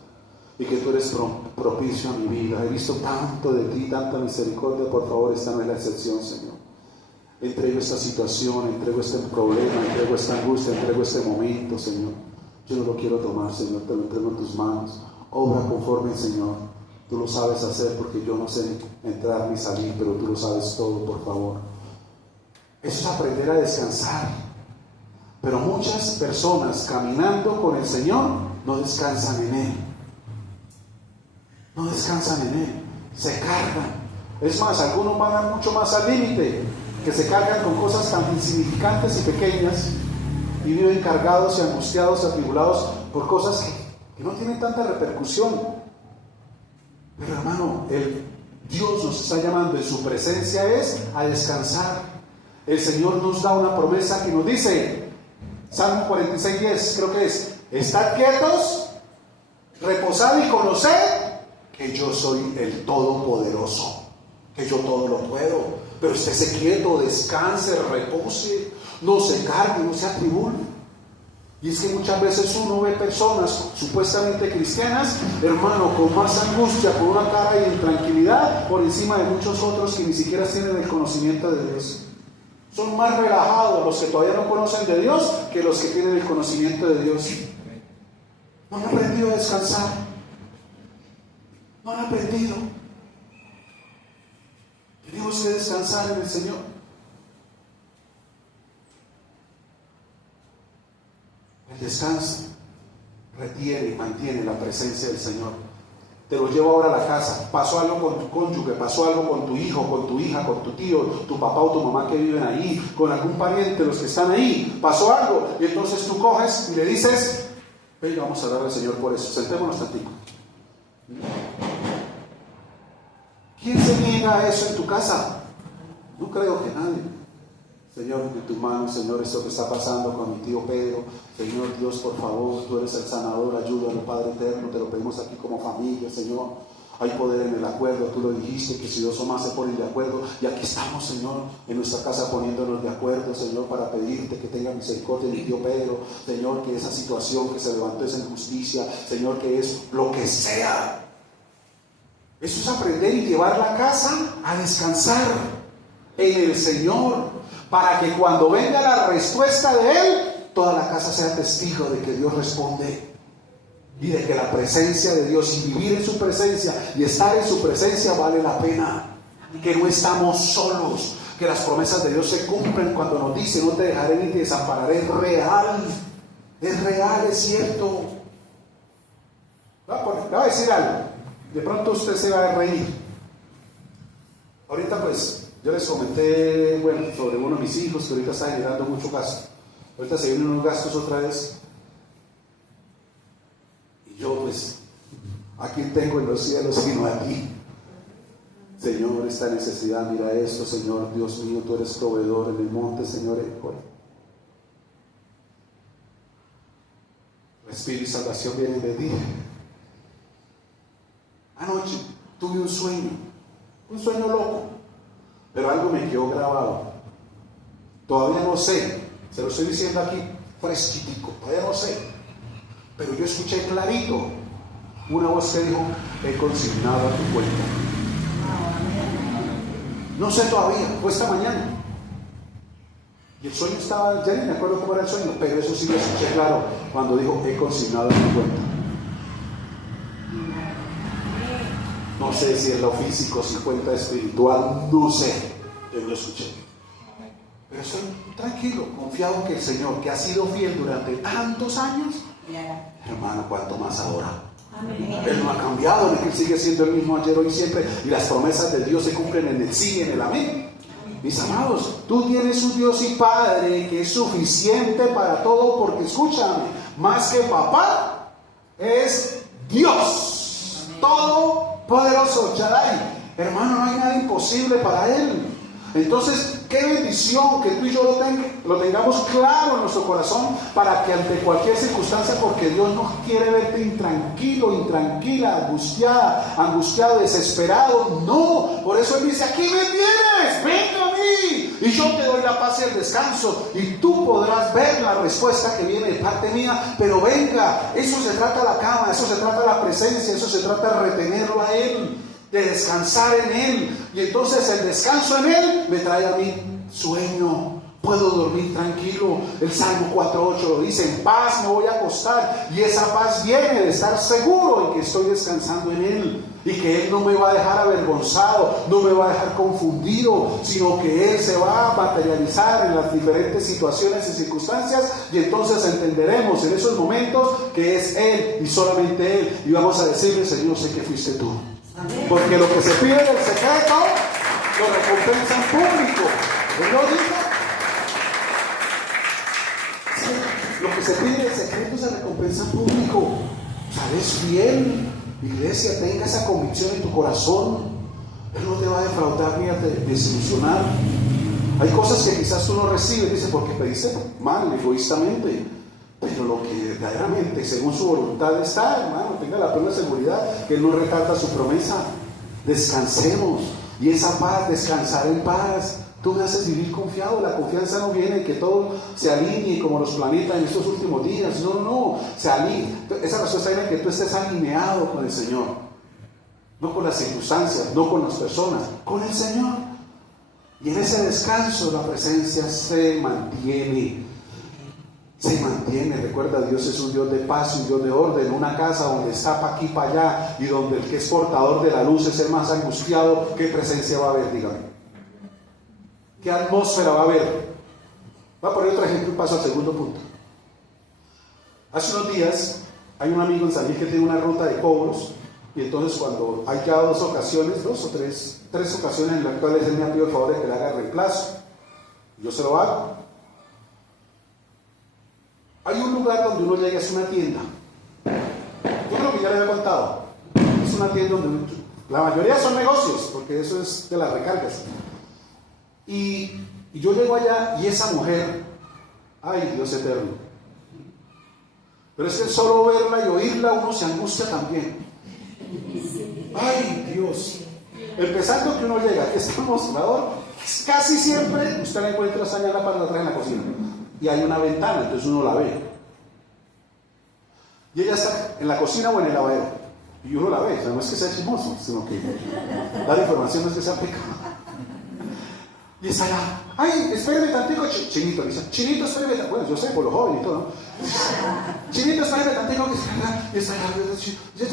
Y que tú eres propicio a mi vida. He visto tanto de ti, tanta misericordia. Por favor, esta no es la excepción, Señor. Entrego esta situación, entrego este problema, entrego esta angustia, entrego este momento, Señor. Yo no lo quiero tomar, Señor. Te lo entrego en tus manos. Obra conforme, Señor. Tú lo sabes hacer porque yo no sé entrar ni salir, pero tú lo sabes todo, por favor. Eso es aprender a descansar. Pero muchas personas caminando con el Señor no descansan en Él. No descansan en Él. Se cargan. Es más, algunos van mucho más al límite, que se cargan con cosas tan insignificantes y pequeñas y viven cargados y angustiados y atribulados por cosas que no tienen tanta repercusión. Pero hermano, el Dios nos está llamando en su presencia es a descansar. El Señor nos da una promesa que nos dice, Salmo 46:10 creo que es: estad quietos, reposad y conoced que yo soy el Todopoderoso, que yo todo lo puedo. Pero estése quieto, descanse, repose, no se cargue, no se atribule. Y es que muchas veces uno ve personas supuestamente cristianas, hermano, con más angustia, con una cara de intranquilidad por encima de muchos otros que ni siquiera tienen el conocimiento de Dios. Son más relajados los que todavía no conocen de Dios que los que tienen el conocimiento de Dios. No han aprendido a descansar. No han aprendido. Tenemos que descansar en el Señor. El descanso retiene y mantiene la presencia del Señor. Te lo llevo ahora a la casa. Pasó algo con tu cónyuge, pasó algo con tu hijo, con tu hija, con tu tío, tu papá o tu mamá que viven ahí, con algún pariente, los que están ahí. Pasó algo y entonces tú coges y le dices: venga, vamos a hablar al Señor por eso. Sentémonos tantito. ¿Quién se niega a eso en tu casa? No creo que nadie. Señor, en tus manos, Señor, esto que está pasando con mi tío Pedro. Señor Dios, por favor, tú eres el sanador, ayúdalo, Padre eterno, te lo pedimos aquí como familia, Señor. Hay poder en el acuerdo, tú lo dijiste, que si dos o más se ponen de acuerdo, y aquí estamos, Señor, en nuestra casa poniéndonos de acuerdo, Señor, para pedirte que tenga misericordia de mi tío Pedro, Señor, que esa situación que se levantó es injusticia, Señor, que es lo que sea. Eso es aprender y llevar la casa a descansar en el Señor, para que cuando venga la respuesta de Él, toda la casa sea testigo de que Dios responde y de que la presencia de Dios y vivir en su presencia y estar en su presencia vale la pena, que no estamos solos, que las promesas de Dios se cumplen cuando nos dice: no te dejaré ni te desampararé. Es real, es cierto. Le voy a decir algo, de pronto usted se va a reír. Ahorita pues yo les comenté, sobre uno de mis hijos que ahorita está generando mucho gasto. Ahorita se vienen unos gastos otra vez. Y yo pues, aquí tengo en los cielos, sino aquí. Señor, esta necesidad, mira esto, Señor, Dios mío, tú eres proveedor en el monte, Señor. Respiro y salvación viene de ti. Anoche tuve un sueño loco. Pero algo me quedó grabado. Todavía no sé, se lo estoy diciendo aquí fresquitico, todavía no sé. Pero yo escuché clarito una voz que dijo: he consignado a tu cuenta. No sé todavía, fue esta mañana. Y el sueño estaba, ya ni me acuerdo cómo era el sueño, pero eso sí lo escuché claro cuando dijo: he consignado a tu cuenta. No sé si es lo físico, si cuenta espiritual, no sé, yo lo escuché. Pero estoy tranquilo, confiado que el Señor, que ha sido fiel durante tantos años, hermano, cuanto más ahora. Amén. Él no ha cambiado, Él sigue siendo el mismo ayer, hoy, siempre, y las promesas de Dios se cumplen en el sí y en el amén. Mis amados, tú tienes un Dios y Padre que es suficiente para todo, porque escúchame, más que papá, es Dios, todopoderoso, Shaddai. Hermano, no hay nada imposible para Él. Entonces, qué bendición que tú y yo lo tengamos claro en nuestro corazón, para que ante cualquier circunstancia, porque Dios no quiere verte intranquilo, intranquila, angustiado, desesperado. No, por eso Él dice: aquí me tienes, ven a mí y yo te doy la paz y el descanso, y tú podrás ver la respuesta que viene de parte mía. Pero venga, eso se trata la cama, eso se trata la presencia, eso se trata de retenerlo a Él, de descansar en Él. Y entonces el descanso en Él me trae a mí sueño, puedo dormir tranquilo. El Salmo 4:8 lo dice: en paz me voy a acostar, y esa paz viene de estar seguro en que estoy descansando en Él, y que Él no me va a dejar avergonzado, no me va a dejar confundido, sino que Él se va a materializar en las diferentes situaciones y circunstancias, y entonces entenderemos en esos momentos que es Él y solamente Él, y vamos a decirle: Señor, sé que fuiste tú. Porque lo que se pide en el secreto lo recompensa en público. ¿Él lo dijo? Sí, lo que se pide en el secreto se recompensa en público. O sea, eres fiel, iglesia, tenga esa convicción en tu corazón. Él va a defraudar ni a desilusionar. Hay cosas que quizás tú no recibes, dice, porque pediste mal, egoístamente. Pero lo que verdaderamente, según su voluntad está, hermano, tenga la plena seguridad que Él no retrata su promesa. Descansemos. Y esa paz, descansar en paz, tú me haces vivir confiado. La confianza no viene de que todo se alinee como los planetas en estos últimos días. No, se alinea. Esa respuesta viene que tú estés alineado con el Señor. No con las circunstancias, no con las personas, con el Señor. Y en ese descanso la presencia se mantiene. Recuerda, Dios es un Dios de paz, un Dios de orden. Una casa donde está para aquí, para allá, y donde el que es portador de la luz es el más angustiado, ¿qué presencia va a haber? Dígame. ¿Qué atmósfera va a haber? Voy a poner otro ejemplo y paso al segundo punto. Hace unos días hay un amigo en San Miguel que tiene una ruta de cobros, y entonces cuando hay ya dos o tres ocasiones en las cuales él me ha pedido el favor de que le haga el reemplazo, yo se lo hago. Hay un lugar donde uno llega, es una tienda. Yo creo que ya le había contado. Es una tienda donde la mayoría son negocios, porque eso es de las recargas. Y yo llego allá y esa mujer, ay Dios eterno. Pero es que solo verla y oírla uno se angustia también. Ay Dios. Empezando que uno llega, aquí está el mostrador, casi siempre usted la encuentra allá para atrás en la cocina. Y hay una ventana, entonces uno la ve. Y ella está en la cocina o en el lavadero. Y uno la ve, o sea, no es que sea chismoso, sino que la información no es que sea pecado. Y está allá, ay, espérame tantico, Chinito, dice, Chinito, espérame tantico, bueno, yo sé, por los jóvenes y todo, ¿no? Chinito, espérame tantico, y está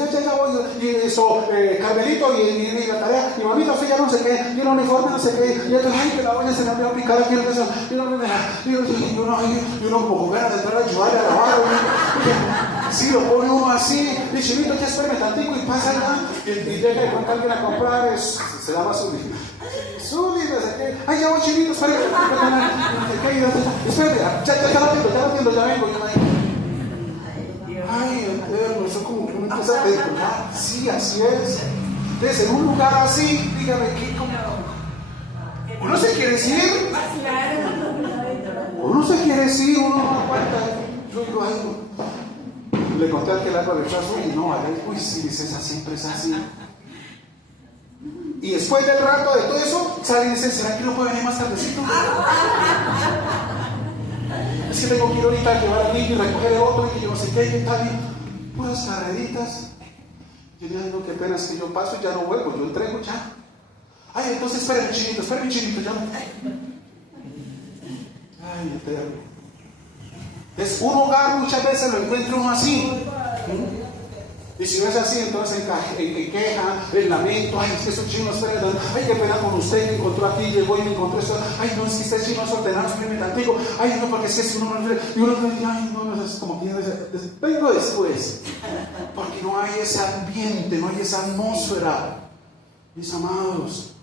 allá, ya voy, y eso, Carmelito, y la tarea, y mamita, usted ya no sé qué, y el uniforme no sé qué, y entonces, ay, que la olla se me va a picar aquí, y uno como con ganas de entrar a ayudarle a lavar, sí, lo pone uno así, y Chinito, ya espérame tantico, y pasa allá, y llega y cuenta alguien a comprar, se llama Zuli, no sé qué, ay, ya voy, Chinito, espérame, ya lo entiendo, ya vengo. Ay, eterno, eso como que uno empieza a pedir, sí, así es. Entonces, en un lugar así, dígame, ¿qué? Uno se quiere ir. Uno se quiere ir, uno no aguanta. Yo digo, ay, le conté al que le hago el rechazo y no, uy, sí, es esa, siempre es así. Y después del rato de todo eso, sale y dice, ¿será que no puede venir más tardecito? Es que tengo que ir ahorita a llevar al niño y recoger el otro y que yo no sé qué, y tal, y puras carreritas. Yo digo, no, qué pena, es que yo paso y ya no vuelvo, yo entrego ya. Ay, entonces espérame, Chinito, ya no. Ay, eterno. Es un hogar, muchas veces lo encuentra uno así. Y si no es así, entonces en queja, en lamento, ay, es que esos chinos, ay, qué pena con usted, me encontró aquí, llegó y me encontró esto, ay, no, es que este chino es ordenado, espérame tantico, ay, no, porque es que si uno no, y uno dice, ay, no, es como que vengo después, porque no hay ese ambiente, no hay esa atmósfera. Mis amados,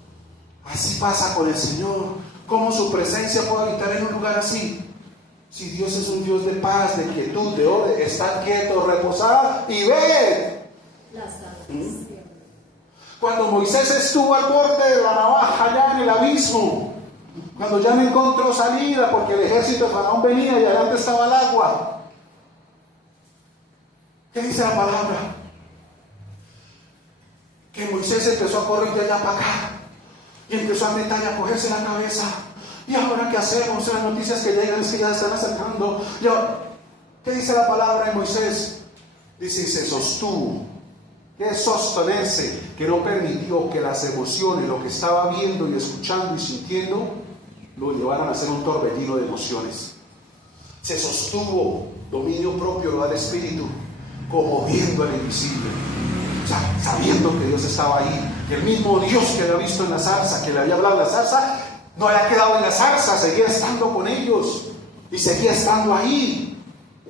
así pasa con el Señor. ¿Cómo su presencia puede habitar en un lugar así? Si Dios es un Dios de paz, de quietud, de orden, está quieto, reposad y ved. Cuando Moisés estuvo al borde de la navaja, allá en el abismo, cuando ya no encontró salida porque el ejército de Faraón venía y adelante estaba el agua, ¿qué dice la palabra? Que Moisés empezó a correr de allá para acá y empezó a meter y a cogerse la cabeza. ¿Y ahora qué hacemos? Las noticias que llegan es que ya están acercando. ¿Qué dice la palabra de Moisés? Dice, se sostuvo. ¿Qué es sostenerse? Que no permitió que las emociones, lo que estaba viendo y escuchando y sintiendo, lo llevaran a ser un torbellino de emociones. Se sostuvo. Dominio propio lo da el Espíritu, como viendo al invisible. O sea, sabiendo que Dios estaba ahí. Que el mismo Dios que había visto en la zarza, que le había hablado en la zarza, no había quedado en la zarza, seguía estando con ellos y seguía estando ahí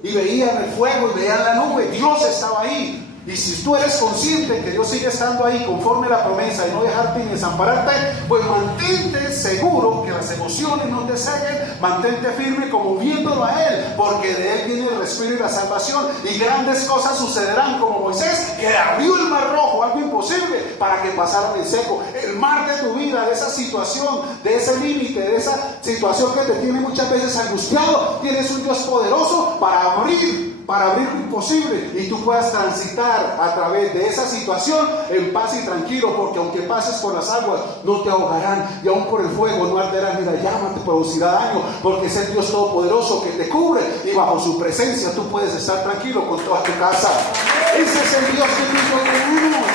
y veían el fuego y veían la nube. Dios estaba ahí Y si tú eres consciente que Dios sigue estando ahí conforme a la promesa de no dejarte ni desampararte, pues mantente seguro que las emociones no te ceguen, mantente firme como viéndolo a Él, porque de Él viene el respiro y la salvación, y grandes cosas sucederán como Moisés, que abrió el mar rojo, algo imposible, para que pasaran en seco. El mar de tu vida, de esa situación, de ese límite, de esa situación que te tiene muchas veces angustiado, tienes un Dios poderoso para abrir lo imposible, y tú puedas transitar a través de esa situación en paz y tranquilo, porque aunque pases por las aguas no te ahogarán, y aún por el fuego no arderán, ni la llama te producirá daño, porque es el Dios todopoderoso que te cubre, y bajo su presencia tú puedes estar tranquilo con toda tu casa. Ese es el Dios que tú y yo tenemos.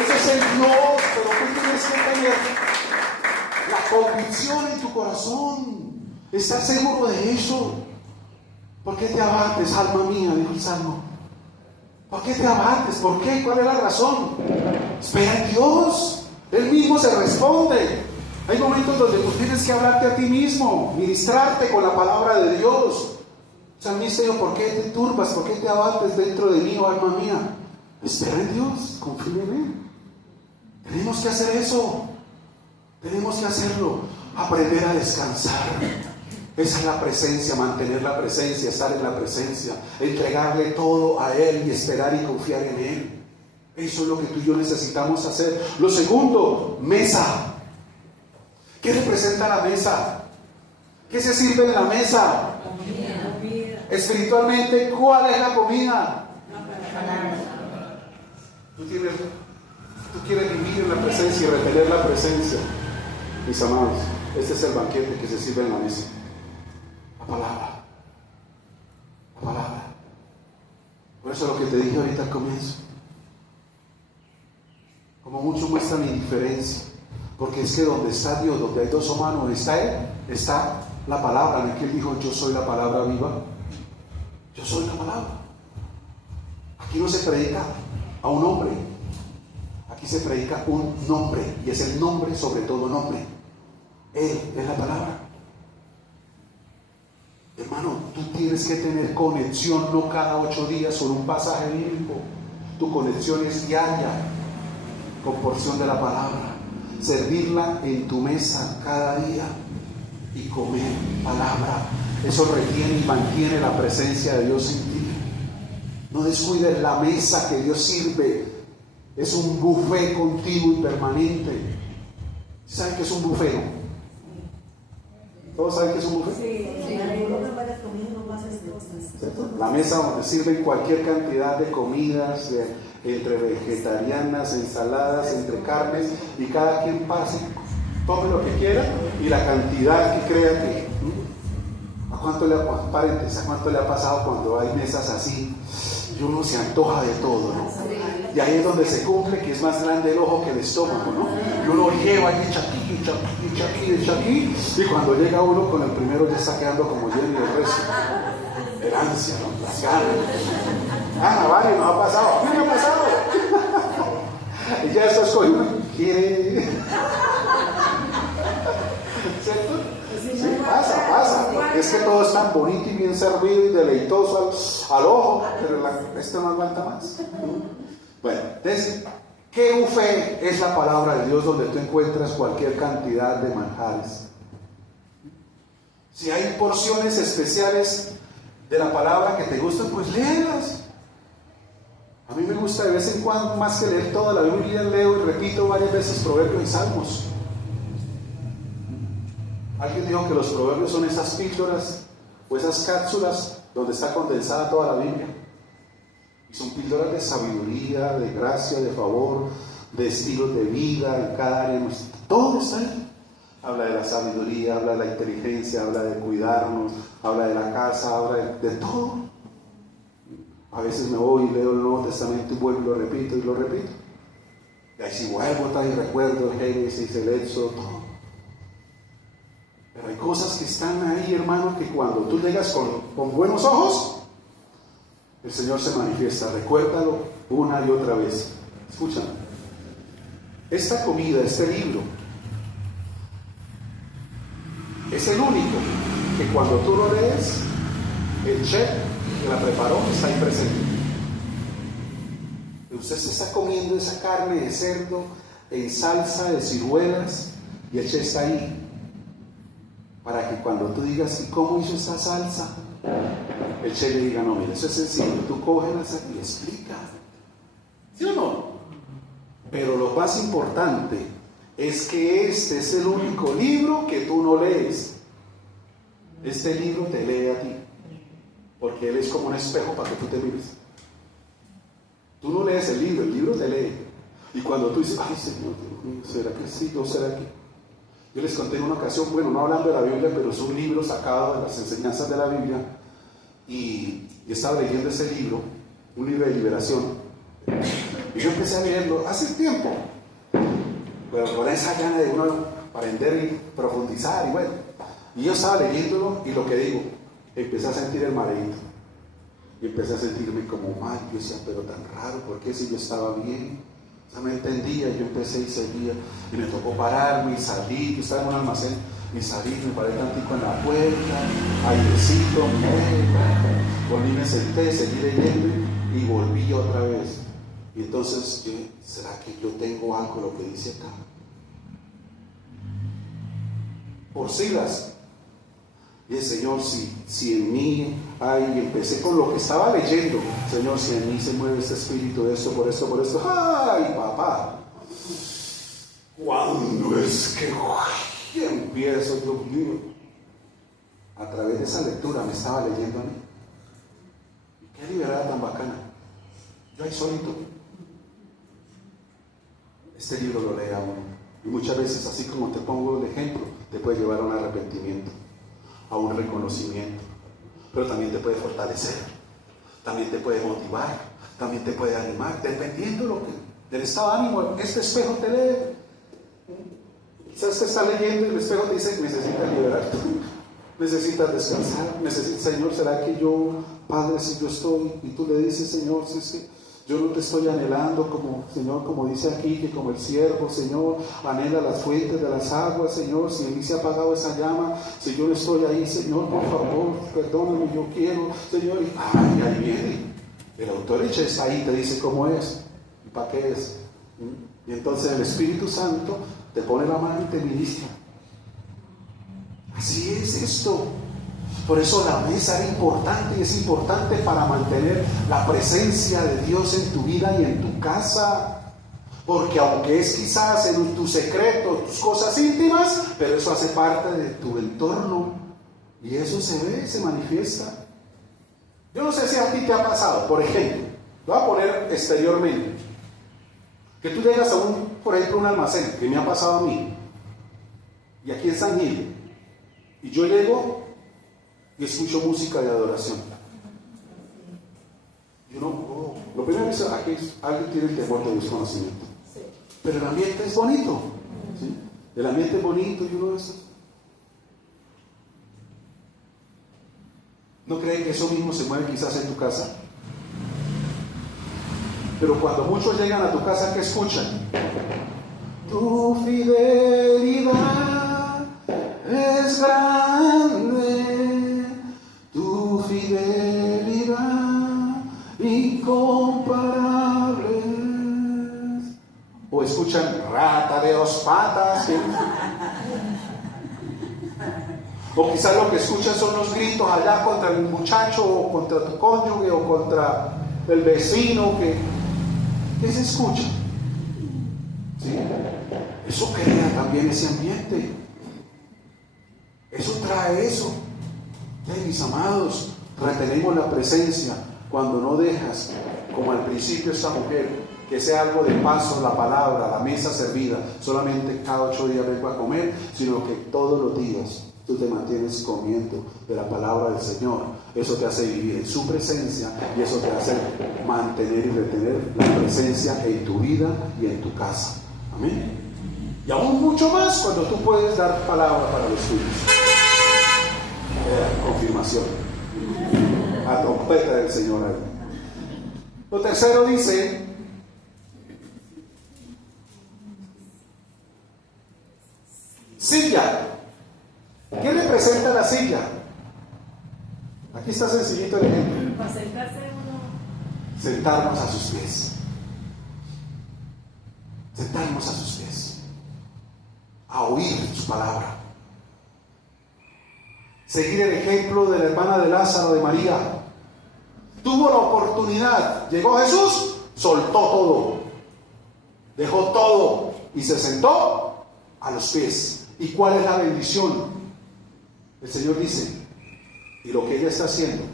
Ese es el Dios, pero tú tienes que tener la convicción en tu corazón, estar seguro de eso. ¿Por qué te abates, alma mía? Dijo el Salmo. ¿Por qué te abates? ¿Por qué? ¿Cuál es la razón? Espera en Dios. Él mismo se responde. Hay momentos donde tú tienes que hablarte a ti mismo, ministrarte con la palabra de Dios. El salmista dijo: ¿por qué te turbas? ¿Por qué te abates dentro de mí, oh alma mía? Espera en Dios, confía en Él. Tenemos que hacer eso. Tenemos que hacerlo. Aprender a descansar. Esa es la presencia, mantener la presencia, estar en la presencia, entregarle todo a Él y esperar y confiar en Él. Eso es lo que tú y yo necesitamos hacer. Lo segundo, mesa. ¿Qué representa la mesa? ¿Qué se sirve en la mesa? Comida. Espiritualmente, ¿cuál es la comida? Tú quieres vivir en la presencia y retener la presencia. Mis amados, este es el banquete que se sirve en la mesa. Palabra, la palabra. Por eso lo que te dije ahorita al comienzo, como muchos muestran indiferencia, porque es que donde está Dios, donde hay dos humanos, está Él, está la palabra, en el que Él dijo: yo soy la palabra viva, yo soy la palabra. Aquí no se predica a un hombre, aquí se predica un nombre, y es el nombre sobre todo nombre. Él es la palabra. Hermano, tú tienes que tener conexión, no cada 8 días con un pasaje bíblico. Tu conexión es diaria, con porción de la palabra. Servirla en tu mesa cada día y comer palabra. Eso retiene y mantiene la presencia de Dios en ti. No descuides la mesa que Dios sirve. Es un buffet continuo y permanente. ¿Saben qué es un buffet, no? ¿Todos saben qué es un buffet? Sí. La mesa donde sirven cualquier cantidad de comidas, entre vegetarianas, ensaladas, entre carnes, y cada quien pase, tome lo que quiera y la cantidad que crea que. ¿A cuánto le ha pasado cuando hay mesas así? Y uno se antoja de todo, ¿no? Y ahí es donde se cumple que es más grande el ojo que el estómago, ¿no? Y uno lleva y echa aquí, y cuando llega uno con el primero ya está quedando como lleno y el resto. El ansia, ¿no? Las ganas. Vale, nos ha pasado. A mí me ha pasado. Y ya eso es con uno. ¿Quiere? ¿Cierto? Sí, pasa. Es que todo es tan bonito y bien servido y deleitoso al ojo, pero esto no aguanta más. Bueno, entonces, ¿qué buffet es la palabra de Dios donde tú encuentras cualquier cantidad de manjares? Si hay porciones especiales de la palabra que te gustan, pues léelas. A mí me gusta de vez en cuando, más que leer toda la Biblia, leo y repito varias veces Proverbios y Salmos. Alguien dijo que los proverbios son esas píldoras o esas cápsulas donde está condensada toda la Biblia. Y son píldoras de sabiduría, de gracia, de favor, de estilos de vida en cada área. Todo está ahí. Habla de la sabiduría, habla de la inteligencia, habla de cuidarnos, habla de la casa, habla de todo. A veces me voy y leo el Nuevo Testamento y vuelvo y lo repito y lo repito. Y ahí sí vuelvo y recuerdo el Génesis, el Éxodo, todo. Pero hay cosas que están ahí, hermano, que cuando tú llegas con buenos ojos, el Señor se manifiesta. Recuérdalo una y otra vez. Escúchame. Esta comida, este libro, es el único que cuando tú lo lees, el chef que la preparó está ahí presente. Usted se está comiendo esa carne de cerdo en salsa de ciruelas y el Che está ahí para que cuando tú digas, ¿y cómo hizo esa salsa? El Che le diga, no, mira, eso es sencillo, tú cógelas y explica. ¿Sí o no? Pero lo más importante es que este es el único libro que tú no lees. Este libro te lee a ti, porque él es como un espejo para que tú te mires. Tú no lees el libro te lee. Y cuando tú dices, ay Señor, Dios mío, ¿será que sí o será que? Yo les conté en una ocasión, bueno, no hablando de la Biblia, pero es un libro sacado de las enseñanzas de la Biblia, y estaba leyendo ese libro, un libro de liberación, y yo empecé a leerlo hace tiempo, pero con esa gana de uno aprender y profundizar, y bueno, y yo estaba leyéndolo, y lo que digo, empecé a sentir el mareito. Y empecé a sentirme como mal. Yo decía, pero tan raro, ¿por qué si yo estaba bien? O sea, no entendía. Yo empecé y seguía. Y me tocó pararme y salir. Yo estaba en un almacén y salí, me paré tantico en la puerta, airecito, volví, me senté, seguí leyendo y volví otra vez. Y entonces, ¿será que yo tengo algo lo que dice acá? Por Silas. Y el Señor, si en mí hay, y empecé con lo que estaba leyendo, Señor, si en mí se mueve este espíritu de esto, por esto, ¡ay, papá! ¿Cuándo es que empiezo, Dios mío? A través de esa lectura me estaba leyendo a mí. Qué liberada tan bacana. Yo ahí solito. Este libro lo lee a uno. Y muchas veces, así como te pongo el ejemplo, te puede llevar a un arrepentimiento, a un reconocimiento, pero también te puede fortalecer, también te puede motivar, también te puede animar, dependiendo del estado de ánimo. Este espejo te lee. Quizás te está leyendo y el espejo te dice, necesitas liberarte, necesitas descansar, Señor, ¿será que yo, Padre, si yo estoy? Y tú le dices, Señor, si es que yo no te estoy anhelando como, Señor, como dice aquí, que como el siervo, Señor, anhela las fuentes de las aguas, Señor, si en mí se ha apagado esa llama, si yo no estoy ahí, Señor, por favor, perdóname, yo quiero, Señor, y ahí viene. El autor está ahí, te dice cómo es, y para qué es. Y entonces el Espíritu Santo te pone la mano y te ministra. Así es esto. Por eso la mesa era importante y es importante para mantener la presencia de Dios en tu vida y en tu casa. Porque aunque es quizás en tu secreto, tus cosas íntimas, pero eso hace parte de tu entorno. Y eso se ve, se manifiesta. Yo no sé si a ti te ha pasado, por ejemplo, lo voy a poner exteriormente. Que tú llegas a por ejemplo, un almacén, que me ha pasado a mí. Y aquí en San Gil. Y yo llego y escucho música de adoración. Yo no, lo primero que dice, aquí alguien tiene el temor de desconocimiento. Sí. Pero el ambiente es bonito. ¿Sí? El ambiente es bonito y uno es... ¿No cree que eso mismo se mueve quizás en tu casa? Pero cuando muchos llegan a tu casa, ¿qué escuchan? Tu fidelidad es grande, tu fidelidad incomparable. O escuchan rata de dos patas. ¿Sí? O quizás lo que escuchan son los gritos allá contra el muchacho, o contra tu cónyuge, o contra el vecino. ¿Qué se escucha? ¿Sí? Eso crea también ese ambiente. Eso trae eso. Mis amados, retenemos la presencia cuando no dejas, como al principio esta mujer, que sea algo de paso, la palabra, la mesa servida, solamente cada 8 días vengo a comer, sino que todos los días tú te mantienes comiendo de la palabra del Señor. Eso te hace vivir en su presencia y eso te hace mantener y retener la presencia en tu vida y en tu casa. Amén. Y aún mucho más cuando tú puedes dar palabra para los tuyos. Confirmación. A trompeta del Señor. Lo tercero dice: silla. ¿Qué representa la silla? Aquí está sencillito el ejemplo. Para sentarse uno. Sentarnos a sus pies. sentarnos a sus pies, a oír su palabra, seguir el ejemplo de la hermana de Lázaro, de María. Tuvo la oportunidad, llegó Jesús, soltó todo, dejó todo y se sentó a los pies. ¿Y cuál es la bendición? El Señor dice, y lo que ella está haciendo,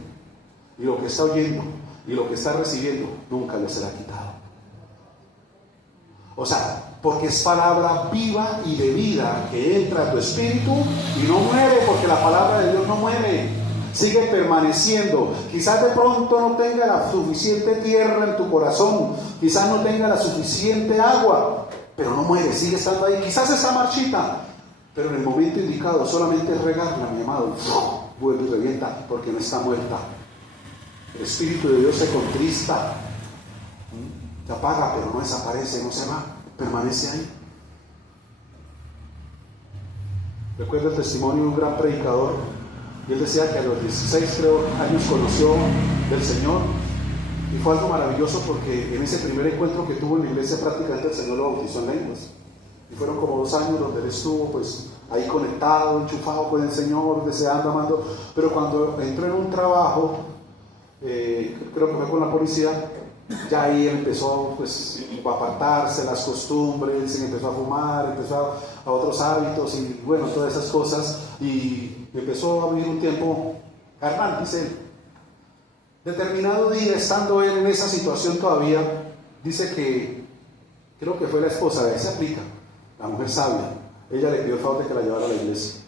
y lo que está oyendo, y lo que está recibiendo, nunca le será quitado. O sea, porque es palabra viva y de vida que entra a tu espíritu y no muere, porque la palabra de Dios no muere, sigue permaneciendo. Quizás de pronto no tenga la suficiente tierra en tu corazón, quizás no tenga la suficiente agua, pero no muere, sigue estando ahí. Quizás está marchita, pero en el momento indicado solamente es regarla, mi amado, vuelve y revienta, porque no está muerta. El Espíritu de Dios se contrista, se apaga, pero no desaparece, no se va, permanece ahí. Recuerdo el testimonio de un gran predicador, y él decía que a los 16 años conoció del Señor, y fue algo maravilloso porque en ese primer encuentro que tuvo en la iglesia prácticamente el Señor lo bautizó en lenguas, y fueron como 2 años donde él estuvo pues ahí conectado, enchufado con el Señor, deseando, amando. Pero cuando entró en un trabajo, creo que fue con la policía, ya ahí empezó pues a apartarse las costumbres, empezó a fumar, empezó a otros hábitos y bueno, todas esas cosas, y empezó a vivir un tiempo carnal, dice él. Determinado día, estando él en esa situación todavía, dice que, creo que fue la esposa de él, se aplica, la mujer sabia, ella le pidió el favor de que la llevara a la iglesia.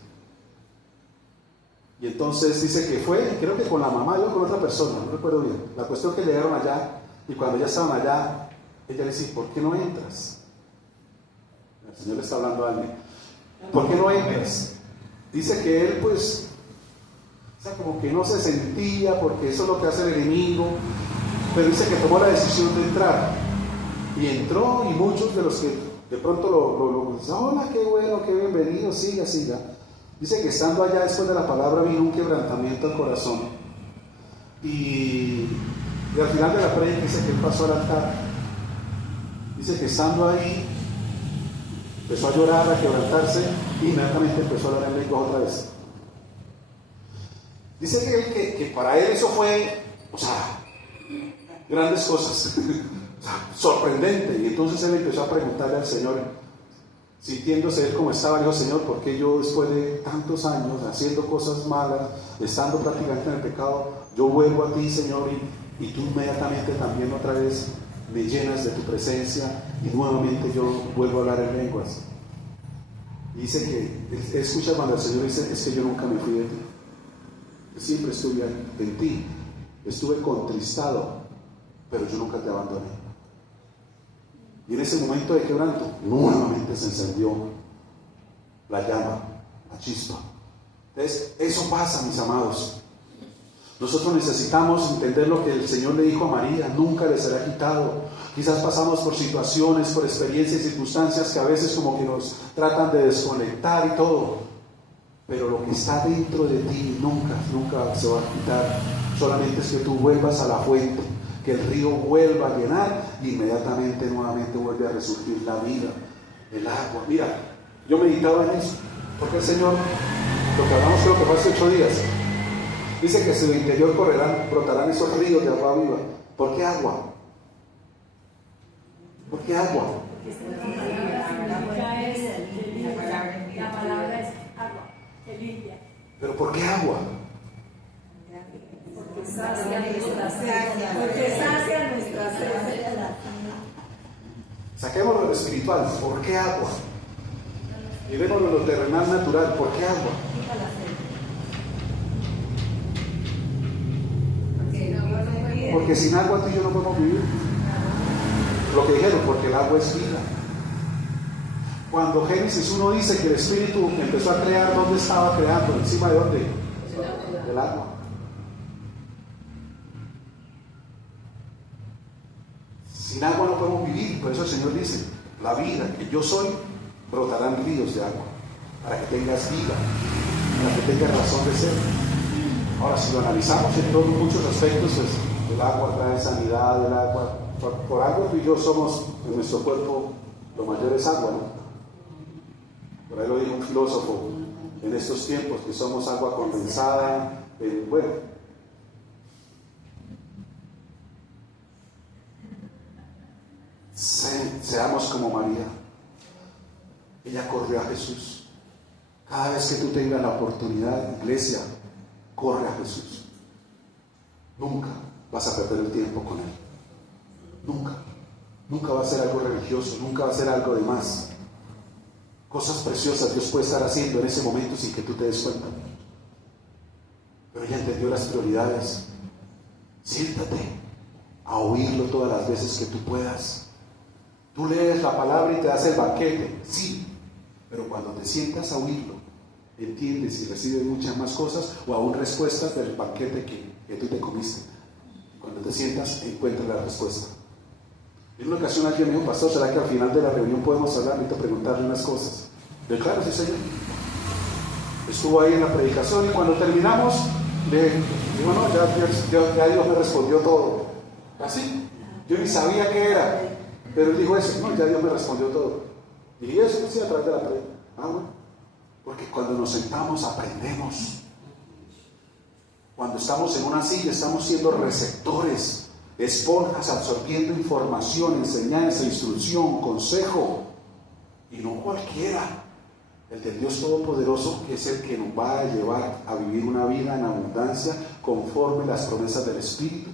Y entonces dice que fue, creo que con la mamá, yo con otra persona, no recuerdo bien. La cuestión es que llegaron allá, y cuando ya estaban allá, ella le dice, ¿por qué no entras? El Señor le está hablando a alguien. ¿Por qué no entras? Dice que él pues, o sea, como que no se sentía, porque eso es lo que hace el enemigo, pero dice que tomó la decisión de entrar. Y entró, y muchos de los que de pronto lo dicen, hola, qué bueno, qué bienvenido, siga, siga. Dice que estando allá después de la palabra vino un quebrantamiento al corazón. Y al final de la prédica dice que él pasó al altar. Dice que estando ahí empezó a llorar, a quebrantarse, y inmediatamente empezó a hablar en lengua otra vez. Dice que para él eso fue, o sea, grandes cosas, o sea, sorprendente. Y entonces él empezó a preguntarle al Señor, sintiéndose él como estaba, dijo, Señor, ¿por qué yo después de tantos años haciendo cosas malas, estando prácticamente en el pecado, yo vuelvo a ti, Señor, y tú inmediatamente también otra vez me llenas de tu presencia y nuevamente yo vuelvo a hablar en lenguas? Y dice que escucha cuando el Señor dice, es que yo nunca me fui de ti, yo siempre estuve en ti, estuve contristado, pero yo nunca te abandoné. Y en ese momento de quebranto, nuevamente se encendió la llama, la chispa. Entonces, eso pasa, mis amados. Nosotros necesitamos entender lo que el Señor le dijo a María, nunca le será quitado. Quizás pasamos por situaciones, por experiencias y circunstancias que a veces como que nos tratan de desconectar y todo. Pero lo que está dentro de ti nunca se va a quitar. Solamente es que tú vuelvas a la fuente, que el río vuelva a llenar y inmediatamente nuevamente vuelve a resurgir la vida, el agua. Mira, yo meditaba en eso, porque el Señor, lo que hablamos creo que fue hace 8 días, dice que en su interior brotarán esos ríos de agua viva. ¿Por qué agua? ¿Por qué agua? La palabra es agua, que limpia. ¿Pero por qué agua? Porque sacia nuestra sed. Porque sacia nuestra sed. Saquémoslo de lo espiritual. ¿Por qué agua? Llevémoslo de lo terrenal natural. ¿Por qué agua? Porque sin agua tú y yo no podemos vivir. Lo que dijeron, porque el agua es vida. Cuando Génesis 1 dice que el Espíritu empezó a crear, ¿dónde estaba creando? ¿Encima de dónde? Del agua. Sin agua no podemos vivir. Por eso el Señor dice, la vida que yo soy, brotarán ríos de agua, para que tengas vida, para que tengas razón de ser. Ahora, si lo analizamos en todos muchos aspectos, pues el agua trae sanidad, el agua, por algo tú y yo somos en nuestro cuerpo Lo mayor es agua, ¿no? Por ahí lo dijo un filósofo, en estos tiempos que somos agua condensada, bueno. Seamos como María. Ella corrió a Jesús. Cada vez que tú tengas la oportunidad, iglesia, corre a Jesús. Nunca vas a perder el tiempo con Él. Nunca. Nunca va a ser algo religioso, nunca va a ser algo de más. Cosas preciosas Dios puede estar haciendo en ese momento sin que tú te des cuenta. Pero ella entendió las prioridades. Siéntate a oírlo todas las veces que tú puedas. Tú lees la palabra y te das el banquete, sí, pero cuando te sientas a oírlo, entiendes y recibes muchas más cosas o aún respuestas del banquete que tú te comiste. Cuando te sientas, encuentras la respuesta. En una ocasión alguien me dijo, pastor, ¿será que al final de la reunión podemos hablar? Necesito preguntarle unas cosas. Yo, claro, sí, señor. Estuvo ahí en la predicación y cuando terminamos, le digo, no, ya Dios me respondió todo. Así, yo ni sabía qué era, pero él dijo eso, no, ya Dios me respondió todo. Y eso sí, a través de la predicación. Bueno, porque cuando nos sentamos aprendemos. Cuando estamos en una silla estamos siendo receptores, esponjas, absorbiendo información, enseñanza, instrucción, consejo, y no cualquiera, el del Dios Todopoderoso, que es el que nos va a llevar a vivir una vida en abundancia conforme las promesas del Espíritu.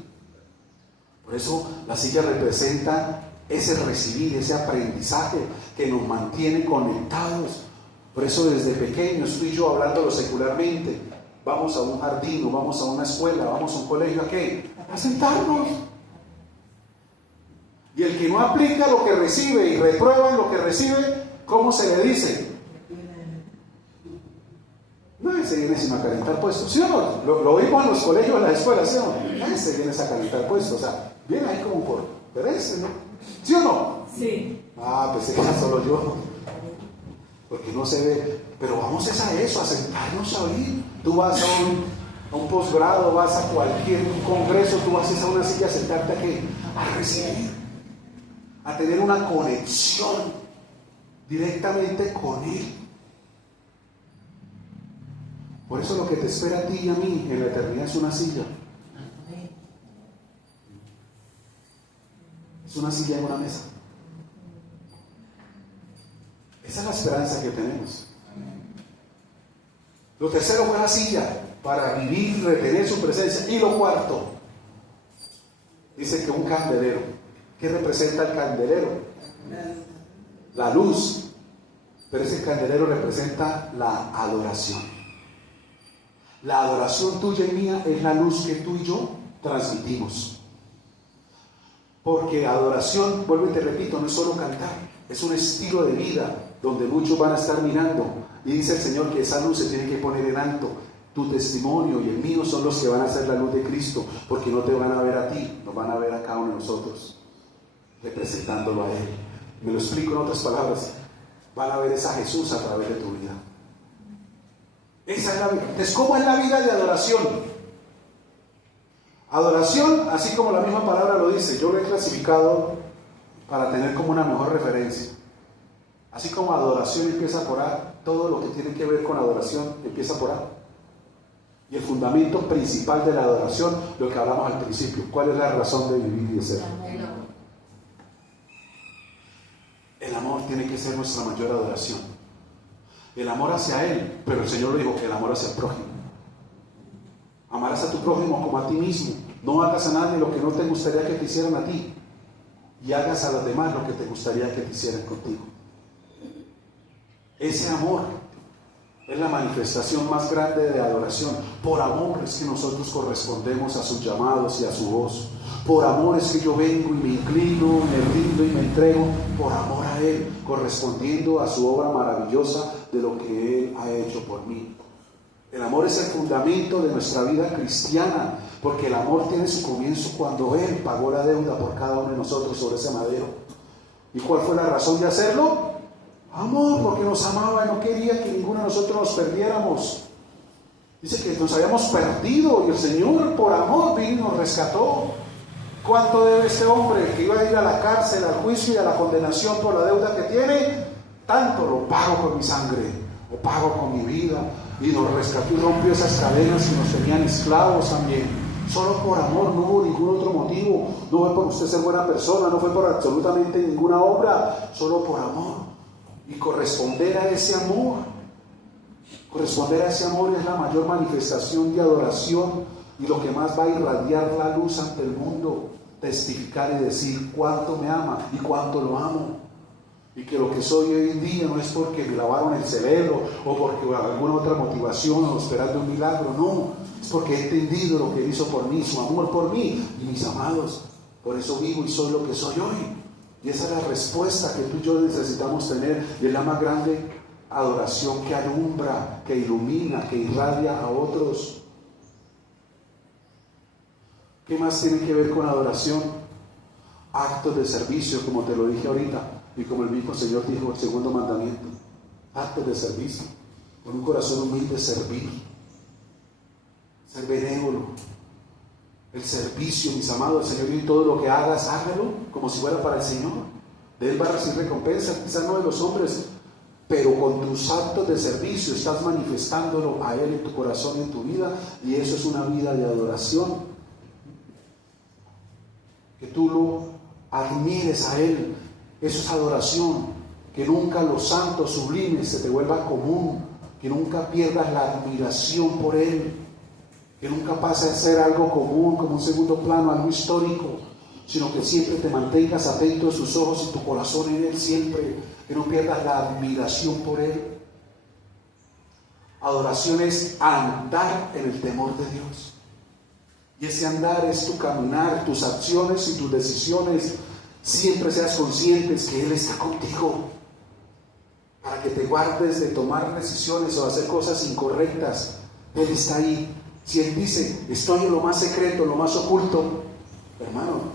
Por eso la silla representa ese recibir, ese aprendizaje que nos mantiene conectados. Por eso desde pequeños, tú y yo hablándolo secularmente, vamos a un jardín, o vamos a una escuela, vamos a un colegio, ¿a qué? A sentarnos. Y el que no aplica lo que recibe y reprueba lo que recibe, ¿cómo se le dice? No, ese viene sin a calentar puesto, ¿sí o no? Lo vimos en los colegios, en las escuelas, ¿sí o no? Ese viene a calentar puesto, o sea, viene ahí como por pereza, ¿no? ¿Sí o no? Sí. Pensé que era solo yo, porque no se ve, pero vamos a eso, a sentarnos a oír. Tú vas a un posgrado, vas a cualquier congreso, tú vas a una silla a sentarte a recibir, a tener una conexión directamente con Él. Por eso lo que te espera a ti y a mí en la eternidad es una silla. Es una silla en una mesa. Esa es la esperanza que tenemos. Lo tercero fue la silla para vivir y retener su presencia. Y lo cuarto, dice que un candelero. ¿Qué representa el candelero? La luz. Pero ese candelero representa la adoración. La adoración tuya y mía es la luz que tú y yo transmitimos. Porque adoración, vuelvo y te repito, no es solo cantar, es un estilo de vida donde muchos van a estar mirando. Y dice el Señor que esa luz se tiene que poner en alto. Tu testimonio y el mío son los que van a ser la luz de Cristo, porque no te van a ver a ti, nos van a ver a cada uno de nosotros, representándolo a Él. Me lo explico en otras palabras. Van a ver a Jesús a través de tu vida. Esa es la vida. Entonces, ¿cómo es la vida de adoración? Adoración, así como la misma palabra lo dice, yo lo he clasificado para tener como una mejor referencia. Así como adoración empieza por A, todo lo que tiene que ver con adoración empieza por A. Y el fundamento principal de la adoración, lo que hablamos al principio, ¿cuál es la razón de vivir y de ser? El amor tiene que ser nuestra mayor adoración. El amor hacia Él, pero el Señor lo dijo, el amor hacia el prójimo. Amarás a tu prójimo como a ti mismo. No hagas a nadie lo que no te gustaría que te hicieran a ti, y hagas a los demás lo que te gustaría que te hicieran contigo. Ese amor es la manifestación más grande de adoración. Por amor es que nosotros correspondemos a sus llamados y a su voz. Por amor es que yo vengo y me inclino, me rindo y me entrego, por amor a Él, correspondiendo a su obra maravillosa de lo que Él ha hecho por mí. El amor es el fundamento de nuestra vida cristiana, porque el amor tiene su comienzo cuando Él pagó la deuda por cada uno de nosotros sobre ese madero. ¿Y cuál fue la razón de hacerlo? Amor, porque nos amaba y no quería que ninguno de nosotros nos perdiéramos. Dice que nos habíamos perdido y el Señor por amor vino y nos rescató. ¿Cuánto debe este hombre que iba a ir a la cárcel, al juicio y a la condenación por la deuda que tiene? Tanto lo pago con mi sangre, lo pago con mi vida. Y nos rescató y rompió esas cadenas que nos tenían esclavos también. Solo por amor, no hubo ningún otro motivo. No fue por usted ser buena persona, no fue por absolutamente ninguna obra, solo por amor. Y corresponder a ese amor es la mayor manifestación de adoración y lo que más va a irradiar la luz ante el mundo, testificar y decir cuánto me ama y cuánto lo amo. Y que lo que soy hoy en día no es porque me lavaron el cerebro o porque alguna otra motivación o esperando un milagro, no, es porque he entendido lo que Él hizo por mí, su amor por mí y mis amados. Por eso vivo y soy lo que soy hoy. Y esa es la respuesta que tú y yo necesitamos tener, y es la más grande adoración que alumbra, que ilumina, que irradia a otros. ¿Qué más tiene que ver con adoración? Actos de servicio, como te lo dije ahorita. Y como el mismo Señor dijo, el segundo mandamiento, actos de servicio, con un corazón humilde servir, ser benévolo. El servicio, mis amados, el Señor, y todo lo que hagas, hágalo como si fuera para el Señor. De Él va a recibir recompensa, quizás no de los hombres, pero con tus actos de servicio estás manifestándolo a Él en tu corazón, en tu vida, y eso es una vida de adoración. Que tú lo admires a Él. Eso es adoración, que nunca lo santo, sublime se te vuelva común, que nunca pierdas la admiración por Él, que nunca pase a ser algo común, como un segundo plano, algo histórico, sino que siempre te mantengas atento a sus ojos y tu corazón en Él siempre, que no pierdas la admiración por Él. Adoración es andar en el temor de Dios, y ese andar es tu caminar, tus acciones y tus decisiones. Siempre seas conscientes que Él está contigo, para que te guardes de tomar decisiones o hacer cosas incorrectas. Él está ahí. Si Él dice, estoy en lo más secreto, en lo más oculto, hermano,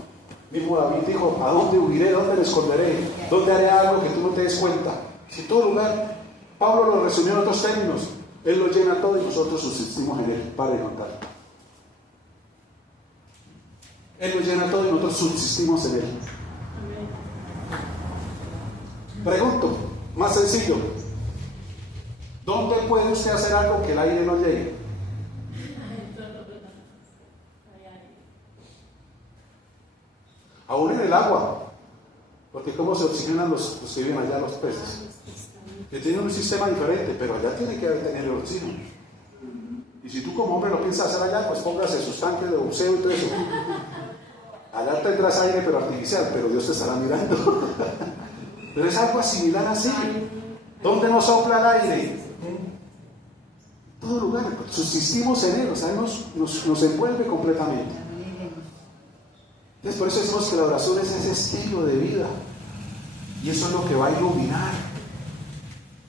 mismo David dijo, ¿a dónde huiré? ¿Dónde me esconderé? ¿Dónde haré algo que tú no te des cuenta? Si en todo lugar, Pablo lo resumió en otros términos, Él lo llena todo y nosotros subsistimos en Él. Para de contar. Él lo llena todo y nosotros subsistimos en Él. Pregunto, más sencillo, ¿dónde puede usted hacer algo que el aire no llegue? Aún en el agua, porque cómo se oxigenan los que viven allá, los peces, que tienen un sistema diferente, pero allá tiene que tener el oxígeno. Y si tú como hombre lo piensas hacer allá, pues póngase sus tanques de buceo y todo eso. Allá tendrás aire pero artificial, pero Dios te estará mirando. Pero es algo similar así. ¿Dónde nos sopla el aire? En todo lugar. Subsistimos en Él, o sea, nos envuelve completamente. Entonces, por eso decimos que la oración es ese estilo de vida. Y eso es lo que va a iluminar.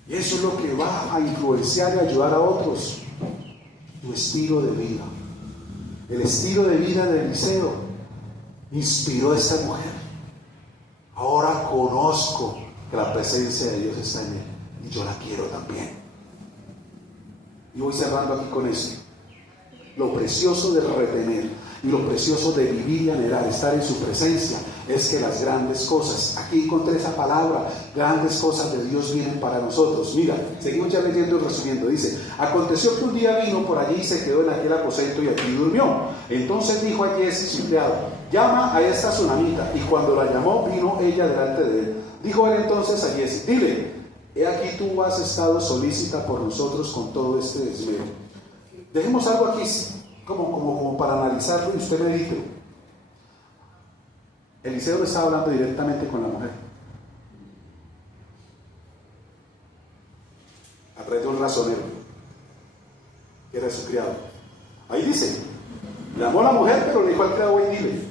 Y eso es lo que va a influenciar y ayudar a otros. Tu estilo de vida. El estilo de vida de Eliseo inspiró a esta mujer. Ahora conozco que la presencia de Dios está en él y yo la quiero también. Y voy cerrando aquí con esto. Lo precioso de retener y lo precioso de vivir y anhelar, estar en su presencia, es que las grandes cosas, aquí encontré esa palabra, grandes cosas de Dios vienen para nosotros. Mira, seguimos ya leyendo y resumiendo. Dice, aconteció que un día vino por allí y se quedó en aquel aposento y aquí durmió. Entonces dijo a Giezi su criado, llama a esta tsunamita. Y cuando la llamó, vino ella delante de él. Dijo él entonces a Giezi, dile, he aquí tú has estado solícita por nosotros con todo este desvelo. Dejemos algo aquí como para analizarlo y usted medite. Eliseo no estaba hablando directamente con la mujer, a través de un razonero que era su criado. Ahí dice, llamó a la mujer, pero le dijo al criado, ven, dile.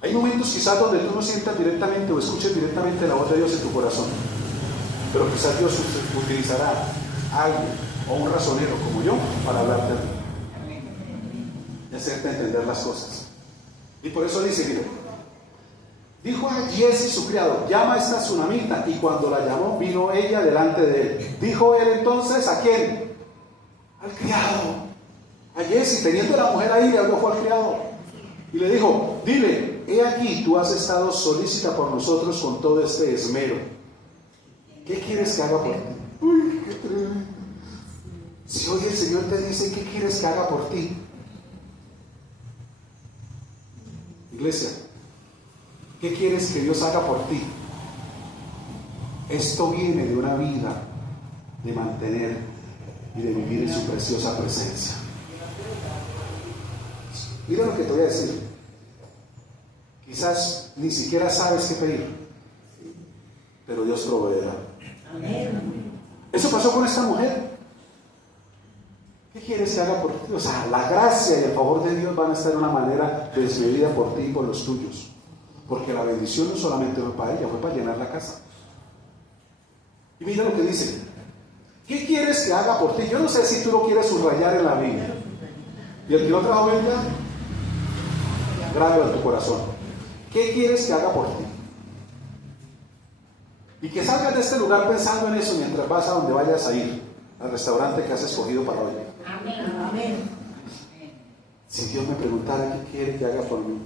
Hay momentos quizás donde tú no sientas directamente o escuches directamente la voz de Dios en tu corazón, pero quizás Dios utilizará a alguien o un razonero como yo para hablarte a ti y hacerte entender las cosas. Y por eso dice, mira, dijo a Giezi su criado, llama a esta tsunamita. Y cuando la llamó, vino ella delante de él. Dijo él entonces, ¿a quién? Al criado. A Giezi, teniendo la mujer ahí, le habló, fue al criado. Y le dijo, dile, he aquí, tú has estado solícita por nosotros con todo este esmero. ¿Qué quieres que haga por ti? Uy, qué tremendo. Si hoy el Señor te dice, ¿qué quieres que haga por ti? Iglesia, ¿qué quieres que Dios haga por ti? Esto viene de una vida de mantener y de vivir en su preciosa presencia. Mira lo que te voy a decir. Quizás ni siquiera sabes qué pedir, pero Dios proveerá. Eso pasó con esta mujer. ¿Qué quieres que haga por ti? O sea, la gracia y el favor de Dios van a estar de una manera desmedida por ti y por los tuyos. Porque la bendición no solamente fue para ella, fue para llenar la casa. Y mira lo que dice. ¿Qué quieres que haga por ti? Yo no sé si tú lo quieres subrayar en la Biblia. Y el que no trajo Biblia, grábalo en tu corazón. ¿Qué quieres que haga por ti? Y que salgas de este lugar pensando en eso mientras vas a donde vayas a ir, al restaurante que has escogido para hoy. Amén. Amén. Si Dios me preguntara qué quiere que haga por mí.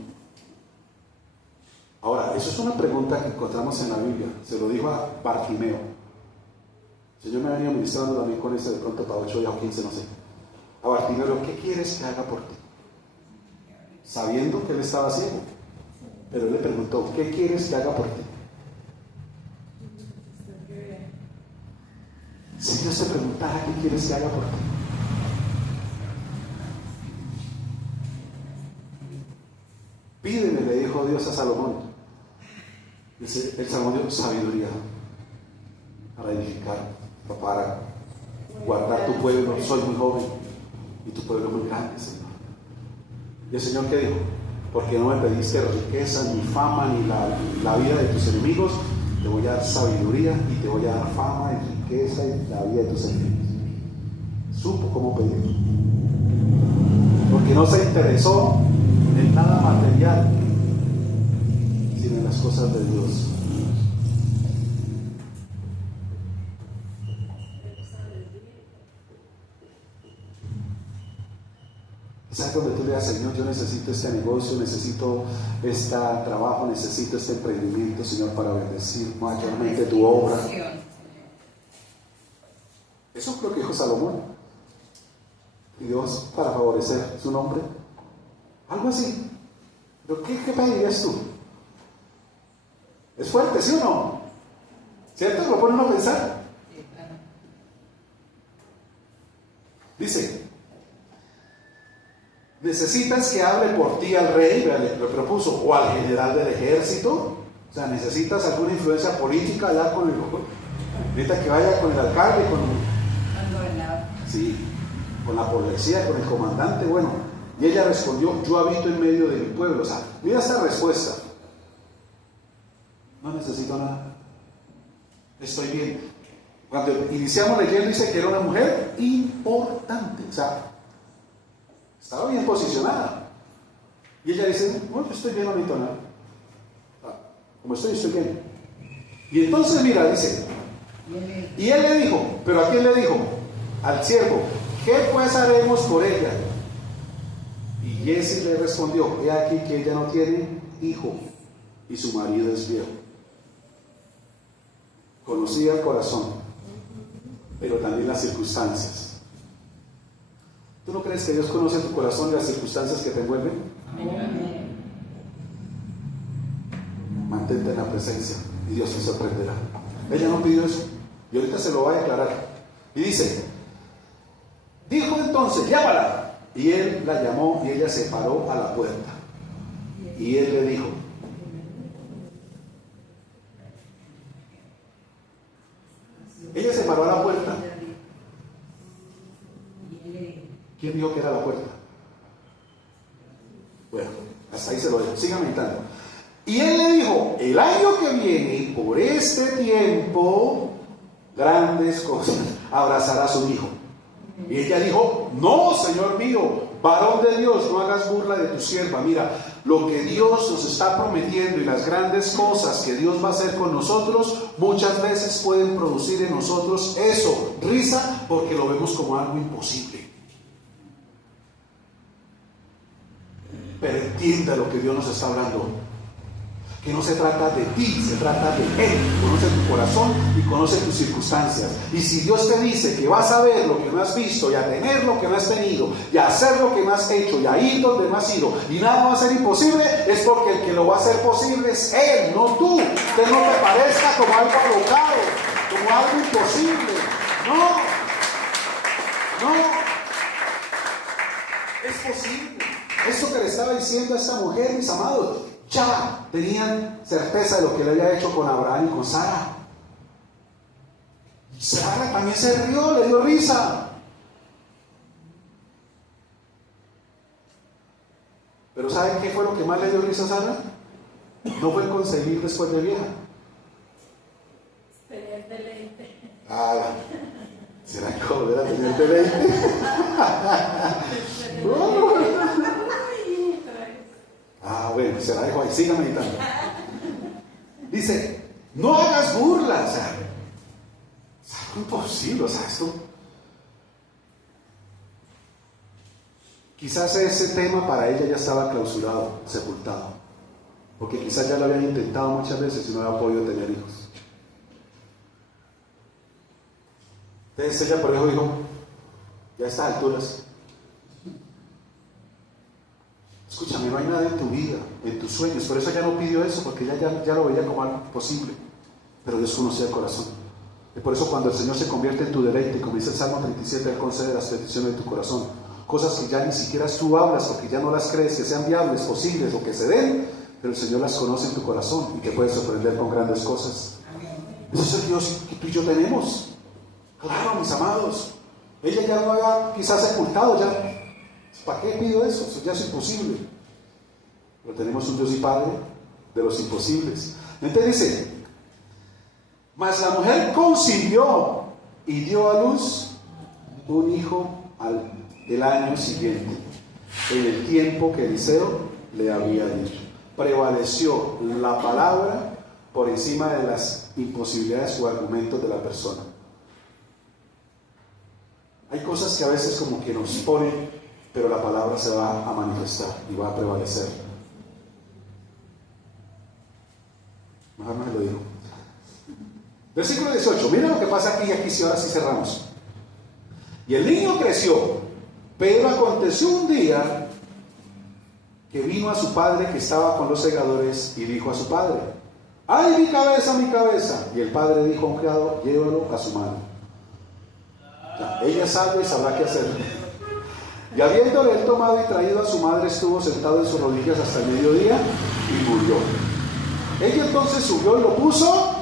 Ahora, eso es una pregunta que encontramos en la Biblia. Se lo dijo a Bartimeo. El Señor me ha venido ministrando también con eso de pronto para 8 días o 15, no sé. A Bartimeo, ¿qué quieres que haga por ti? Sabiendo que él estaba ciego. Pero él le preguntó, ¿qué quieres que haga por ti? Si Dios te preguntara, ¿qué quieres que haga por ti? Pídeme, le dijo Dios a Salomón. El Salomón dio sabiduría para edificar, para guardar tu pueblo. Soy muy joven y tu pueblo es muy grande, Señor. Y el Señor, ¿qué dijo? Porque no me pediste riqueza, ni fama, ni la vida de tus enemigos. Te voy a dar sabiduría y te voy a dar fama y riqueza y la vida de tus enemigos. Supo cómo pedir. Porque no se interesó en nada material, sino en las cosas de Dios. ¿Sabes donde tú le digas, Señor, yo necesito este negocio, necesito este trabajo, necesito este emprendimiento, Señor, para bendecir mayormente tu obra? Eso es lo que dijo Salomón. Y Dios, para favorecer su nombre, algo así. ¿Pero qué pedirías tú? Es fuerte, ¿sí o no? ¿Cierto? ¿Lo pone uno a pensar? Sí, claro. Dice, ¿necesitas que hable por ti al rey? Le propuso, o al general del ejército. O sea, ¿necesitas alguna influencia política allá con el... Necesitas que vaya con el alcalde, con la policía, con el comandante? Bueno, y ella respondió, yo habito en medio de mi pueblo. O sea, mira esta respuesta. No necesito nada. Estoy bien. Cuando iniciamos leyendo dice que era una mujer importante. O sea, estaba bien posicionada. Y ella dice, bueno, estoy bien, no necesito nada. Como estoy bien. Y entonces mira, dice, y él le dijo, ¿pero a quién le dijo? Al siervo, ¿qué pues haremos por ella? Y Giezi le respondió, he aquí que ella no tiene hijo y su marido es viejo. Conocía el corazón, pero también las circunstancias. ¿Tú no crees que Dios conoce tu corazón y las circunstancias que te envuelven? Amén. Mantente en la presencia y Dios te sorprenderá. Ella no pidió eso y ahorita se lo va a declarar. Y dice, dijo entonces, llámala. Y él la llamó y ella se paró a la puerta. Y él le dijo, ella se paró a la puerta. ¿Quién dijo que era la puerta? Bueno, hasta ahí se lo dejo. Sigan meditando. Y él le dijo, el año que viene, por este tiempo, grandes cosas, abrazará a su hijo. Y ella dijo, no, Señor mío, varón de Dios, no hagas burla de tu sierva. Mira, lo que Dios nos está prometiendo y las grandes cosas que Dios va a hacer con nosotros, muchas veces pueden producir en nosotros eso, risa, porque lo vemos como algo imposible. Pero entienda lo que Dios nos está hablando. Que no se trata de ti, se trata de Él. Conoce tu corazón y conoce tus circunstancias. Y si Dios te dice que vas a ver lo que no has visto, y a tener lo que no has tenido, y a hacer lo que no has hecho, y a ir donde no has ido, y nada va a ser imposible, es porque el que lo va a hacer posible es Él, no tú. Que no te parezca como algo alocado, como algo imposible. No, es posible. Eso que le estaba diciendo a esta mujer, mis amados, ya tenían certeza de lo que le había hecho con Abraham y con Sara. Y Sara también se rió, le dio risa. Pero ¿saben qué fue lo que más le dio risa a Sara? No fue el concebir después de vieja. Tener deleite. ¿Será que volver a tener deleite? Bueno, se la dejo ahí, siga meditando. Dice, no hagas burla, o sea, es algo imposible, o sea, esto. Quizás ese tema para ella ya estaba clausurado, sepultado, porque quizás ya lo habían intentado muchas veces y no había podido tener hijos. Entonces ella por eso dijo, ya a estas alturas, escúchame, no hay nada en tu vida, en tus sueños. Por eso ella no pidió eso, porque ella ya lo veía como algo posible. Pero Dios conocía el corazón. Y por eso cuando el Señor se convierte en tu deleite, como dice el Salmo 37, Él concede las peticiones de tu corazón. Cosas que ya ni siquiera tú hablas, porque ya no las crees que sean viables, posibles o que se den, pero el Señor las conoce en tu corazón y te puede sorprender con grandes cosas. Ese es el Dios que tú y yo tenemos. Claro, mis amados. Ella ya lo había quizás sepultado, ya. ¿Para qué pido eso? Eso ya es imposible. Pero tenemos un Dios y Padre de los imposibles. Entonces dice, mas la mujer concibió y dio a luz un hijo el año siguiente, en el tiempo que Eliseo le había dicho. Prevaleció la palabra por encima de las imposibilidades o argumentos de la persona. Hay cosas que a veces como que nos ponen, pero la palabra se va a manifestar y va a prevalecer. Mejor no me lo digo. Versículo 18, mira lo que pasa aquí y aquí sí, ahora sí cerramos. Y el niño creció, pero aconteció un día que vino a su padre que estaba con los segadores y dijo a su padre, ¡ay, mi cabeza, mi cabeza! Y el padre dijo a un criado, llévalo a su madre. Ella sabe y sabrá qué hacer. Y habiéndole él tomado y traído a su madre, estuvo sentado en sus rodillas hasta el mediodía y murió. Ella entonces subió y lo puso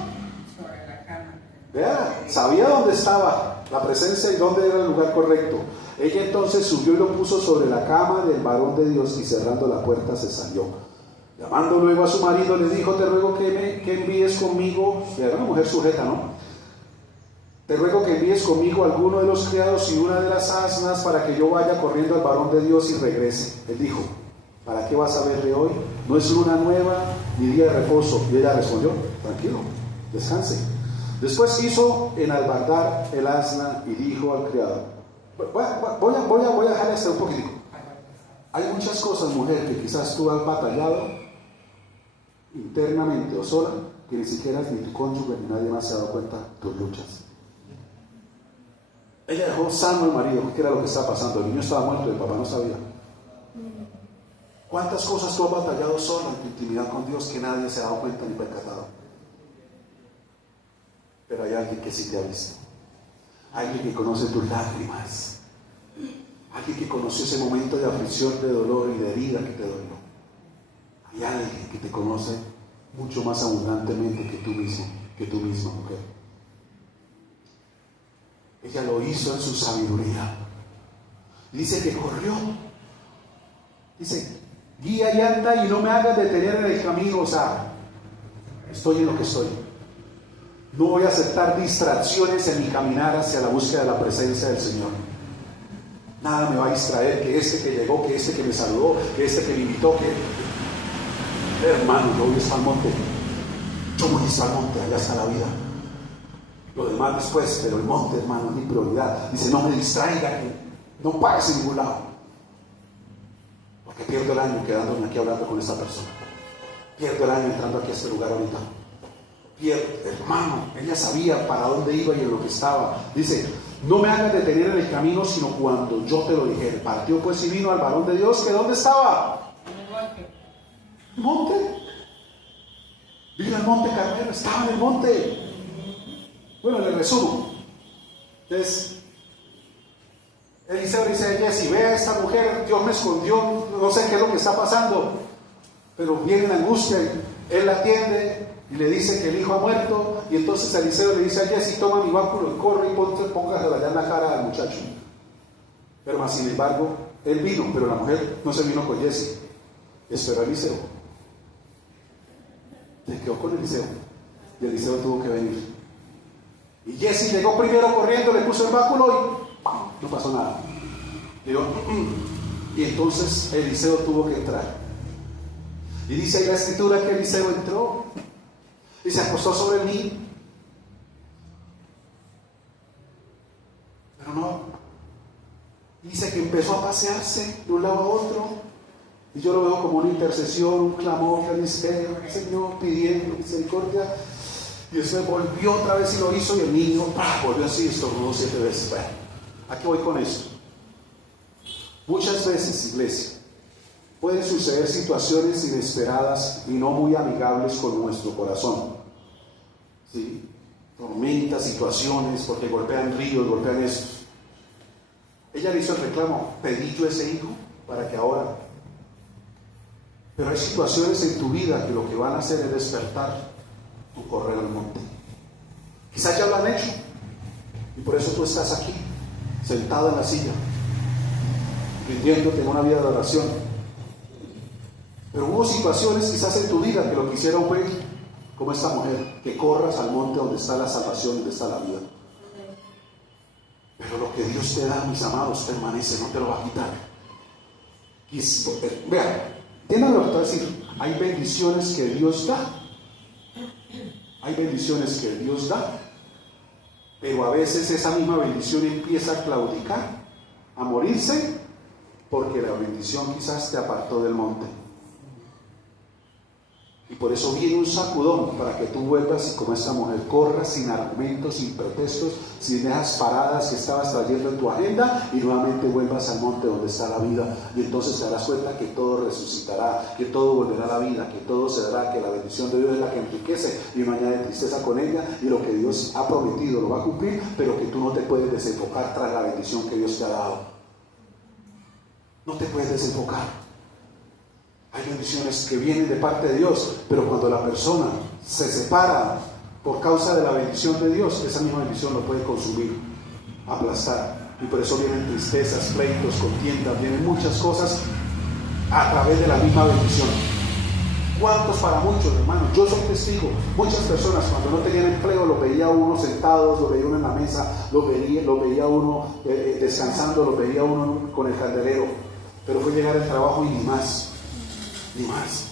sobre la cama. Vea, sabía dónde estaba la presencia y dónde era el lugar correcto. Ella entonces subió y lo puso sobre la cama del varón de Dios y cerrando la puerta se salió. Llamando luego a su marido le dijo, te ruego que envíes conmigo, y era una mujer sujeta, ¿no? Te ruego que envíes conmigo a alguno de los criados y una de las asnas para que yo vaya corriendo al varón de Dios y regrese. Él dijo, ¿para qué vas a verle hoy? No es luna nueva ni día de reposo. Y ella respondió, tranquilo, descanse. Después hizo enalbardar el asna y dijo al criado, voy a dejarle hasta un poquitico. Hay muchas cosas, mujer, que quizás tú has batallado internamente o sola, que ni siquiera ni tu cónyuge ni nadie más se ha dado cuenta de tus luchas. Ella dejó sano al marido, ¿qué era lo que estaba pasando? El niño estaba muerto y el papá no sabía. ¿Cuántas cosas tú has batallado sola en tu intimidad con Dios que nadie se ha dado cuenta ni percatado? Pero hay alguien que sí te ha visto. Alguien que conoce tus lágrimas. Alguien que conoció ese momento de aflicción, de dolor y de herida que te dolió. Hay alguien que te conoce mucho más abundantemente que tú misma, mujer. Ella lo hizo en su sabiduría. Dice que corrió. Dice, guía y anda y no me hagas detener en el camino. O sea, estoy en lo que estoy. No voy a aceptar distracciones en mi caminar hacia la búsqueda de la presencia del Señor. Nada me va a distraer, que este que llegó, que este que me saludó, que este que me invitó, que... Hermano, yo voy al monte. Yo voy al monte, allá está la vida. Lo demás después, pero el monte, hermano, es mi prioridad. Dice, no me distraiga, no pares en ningún lado. Porque pierdo el año quedándome aquí hablando con esta persona. Pierdo el año entrando aquí a este lugar ahorita. Hermano, ella sabía para dónde iba y en lo que estaba. Dice, no me hagas detener en el camino, sino cuando yo te lo dijere. Partió pues y vino al varón de Dios, que ¿dónde estaba? En el monte. Vino al monte Carmelo, estaba en el monte. Bueno, le resumo. Entonces, Eliseo dice a Jesse, ve a esta mujer, Dios me escondió, no sé qué es lo que está pasando, pero viene la angustia, él la atiende y le dice que el hijo ha muerto, y entonces Eliseo le dice a Jesse, toma mi báculo y corre y póngaselo allá en la cara al muchacho. Pero más sin embargo, él vino, pero la mujer no se vino con Jesse, esperó a Eliseo. Se quedó con Eliseo, y Eliseo tuvo que venir. Y Jesse llegó primero corriendo, le puso el báculo y no pasó nada. Y entonces Eliseo tuvo que entrar. Y dice ahí la escritura que Eliseo entró y se acostó sobre mí. Pero no. Dice que empezó a pasearse de un lado a otro. Y yo lo veo como una intercesión, un clamor, que dice, Señor, pidiendo misericordia. Y después volvió otra vez y lo hizo, y el niño volvió así, estornudó 7 veces. Bueno, ¿a qué voy con esto? Muchas veces, iglesia, pueden suceder situaciones inesperadas y no muy amigables con nuestro corazón. ¿Sí? Tormentas, situaciones, porque golpean ríos, golpean esto. Ella le hizo el reclamo, pedí yo ese hijo para que ahora. Pero hay situaciones en tu vida que lo que van a hacer es despertar tu correr al monte. Quizás ya lo han hecho y por eso tú estás aquí, sentado en la silla, rindiéndote en una vida de oración. Pero hubo situaciones quizás en tu vida que lo que hicieron fue, como esta mujer, que corras al monte donde está la salvación, donde está la vida. Pero lo que Dios te da, mis amados, permanece, no te lo va a quitar. Vean, tienen lo que te voy a decir, hay bendiciones que Dios da. Hay bendiciones que Dios da, pero a veces esa misma bendición empieza a claudicar, a morirse, porque la bendición quizás te apartó del monte. Y por eso viene un sacudón para que tú vuelvas y como esta mujer corras sin argumentos, sin pretextos, sin esas paradas que estabas trayendo en tu agenda y nuevamente vuelvas al monte donde está la vida. Y entonces te darás cuenta que todo resucitará, que todo volverá a la vida, que todo se dará, que la bendición de Dios es la que enriquece y no añade tristeza con ella, y lo que Dios ha prometido lo va a cumplir, pero que tú no te puedes desenfocar tras la bendición que Dios te ha dado. No te puedes desenfocar. Hay bendiciones que vienen de parte de Dios, pero cuando la persona se separa por causa de la bendición de Dios, esa misma bendición lo puede consumir, aplastar. Y por eso vienen tristezas, pleitos, contiendas, vienen muchas cosas a través de la misma bendición. ¿Cuántos? Para muchos, hermanos. Yo soy testigo. Muchas personas cuando no tenían empleo, lo veía uno sentados, lo veía uno en la mesa, lo veía uno descansando, lo veía uno con el candelero. Pero fue llegar al trabajo y ni más. Ni más.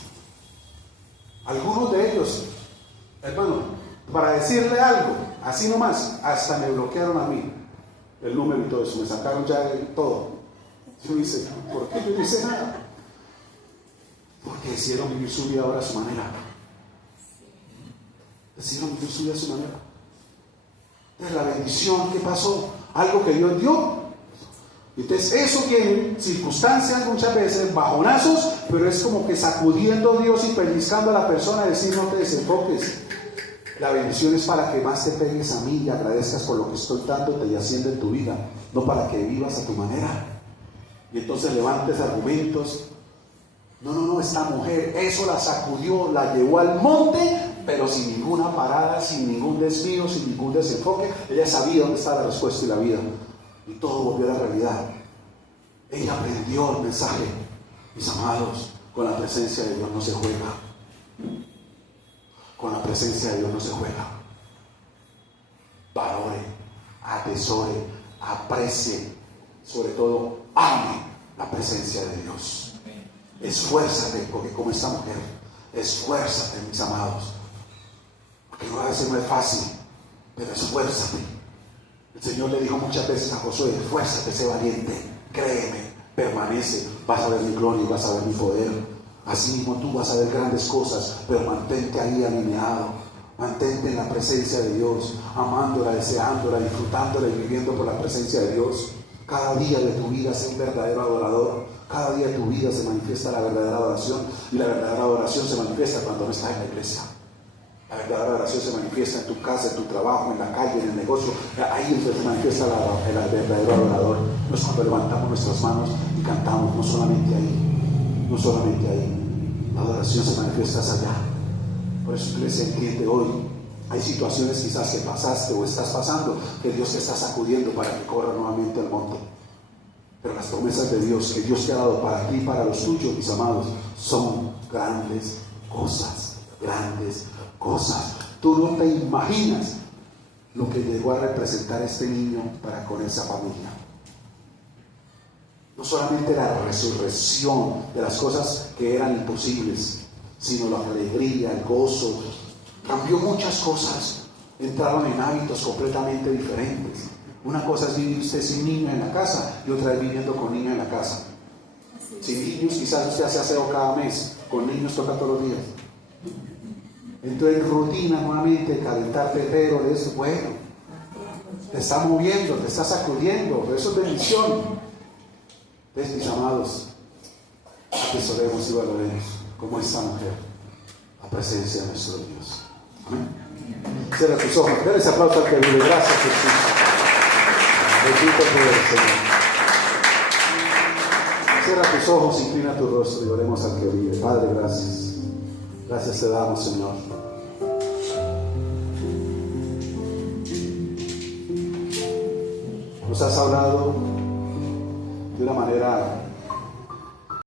Algunos de ellos, hermano, para decirle algo, así nomás, hasta me bloquearon a mí el número y todo eso, me sacaron ya todo. Yo dice, ¿por qué yo no hice nada? Porque decidieron vivir su vida ahora a su manera. Decidieron vivir su vida a su manera. Entonces la bendición, ¿qué pasó? Algo que Dios dio. Entonces eso tiene circunstancias muchas veces, bajonazos, pero es como que sacudiendo a Dios y pellizcando a la persona, decir no te desenfoques. La bendición es para que más te pegues a mí y agradezcas por lo que estoy dándote y haciendo en tu vida, no para que vivas a tu manera. Y entonces levantes argumentos. No, esta mujer, eso la sacudió, la llevó al monte, pero sin ninguna parada, sin ningún desvío, sin ningún desenfoque. Ella sabía dónde está la respuesta y la vida. Y todo volvió a la realidad. Ella aprendió el mensaje. Mis amados, con la presencia de Dios no se juega. Con la presencia de Dios no se juega. Valore, atesore, aprecie, sobre todo ame la presencia de Dios. Esfuérzate, porque como esta mujer, esfuérzate, mis amados. Porque no a veces no es fácil, pero esfuérzate. El Señor le dijo muchas veces a Josué, esfuérzate, sé valiente, créeme, permanece, vas a ver mi gloria y vas a ver mi poder. Así mismo tú vas a ver grandes cosas, pero mantente ahí alineado, mantente en la presencia de Dios, amándola, deseándola, disfrutándola y viviendo por la presencia de Dios. Cada día de tu vida sé un verdadero adorador. Cada día de tu vida se manifiesta la verdadera adoración, y la verdadera adoración se manifiesta cuando no estás en la iglesia. La verdadera adoración se manifiesta en tu casa, en tu trabajo, en la calle, en el negocio. Ahí es donde se manifiesta el verdadero adorador. No es cuando levantamos nuestras manos y cantamos, no solamente ahí, no solamente ahí. La adoración se manifiesta allá. Por eso iglesia, entiende hoy, hay situaciones quizás que pasaste o estás pasando, que Dios te está sacudiendo para que corra nuevamente al monte. Pero las promesas de Dios que Dios te ha dado para ti y para los tuyos, mis amados, son grandes cosas, grandes cosas. Tú no te imaginas lo que llegó a representar este niño para con esa familia. No solamente la resurrección de las cosas que eran imposibles, sino la alegría, el gozo. Cambió muchas cosas. Entraron en hábitos completamente diferentes. Una cosa es vivir usted sin niños en la casa, y otra es viviendo con niños en la casa. Sin niños quizás usted hace aseo cada mes, con niños toca todos los días. Entonces rutina nuevamente, calentar terrero, de eso, bueno, te está moviendo, te está sacudiendo, pero eso es bendición. Entonces, mis amados, atesoremos y valoremos como esta mujer la presencia de nuestro Dios. Amén. Cierra tus ojos, denle ese aplauso al que vive. Gracias, Jesús. Bendito poder, Señor. Cierra tus ojos, inclina tu rostro y oremos al que vive. Padre, gracias. Gracias te damos, Señor. Nos has hablado de una manera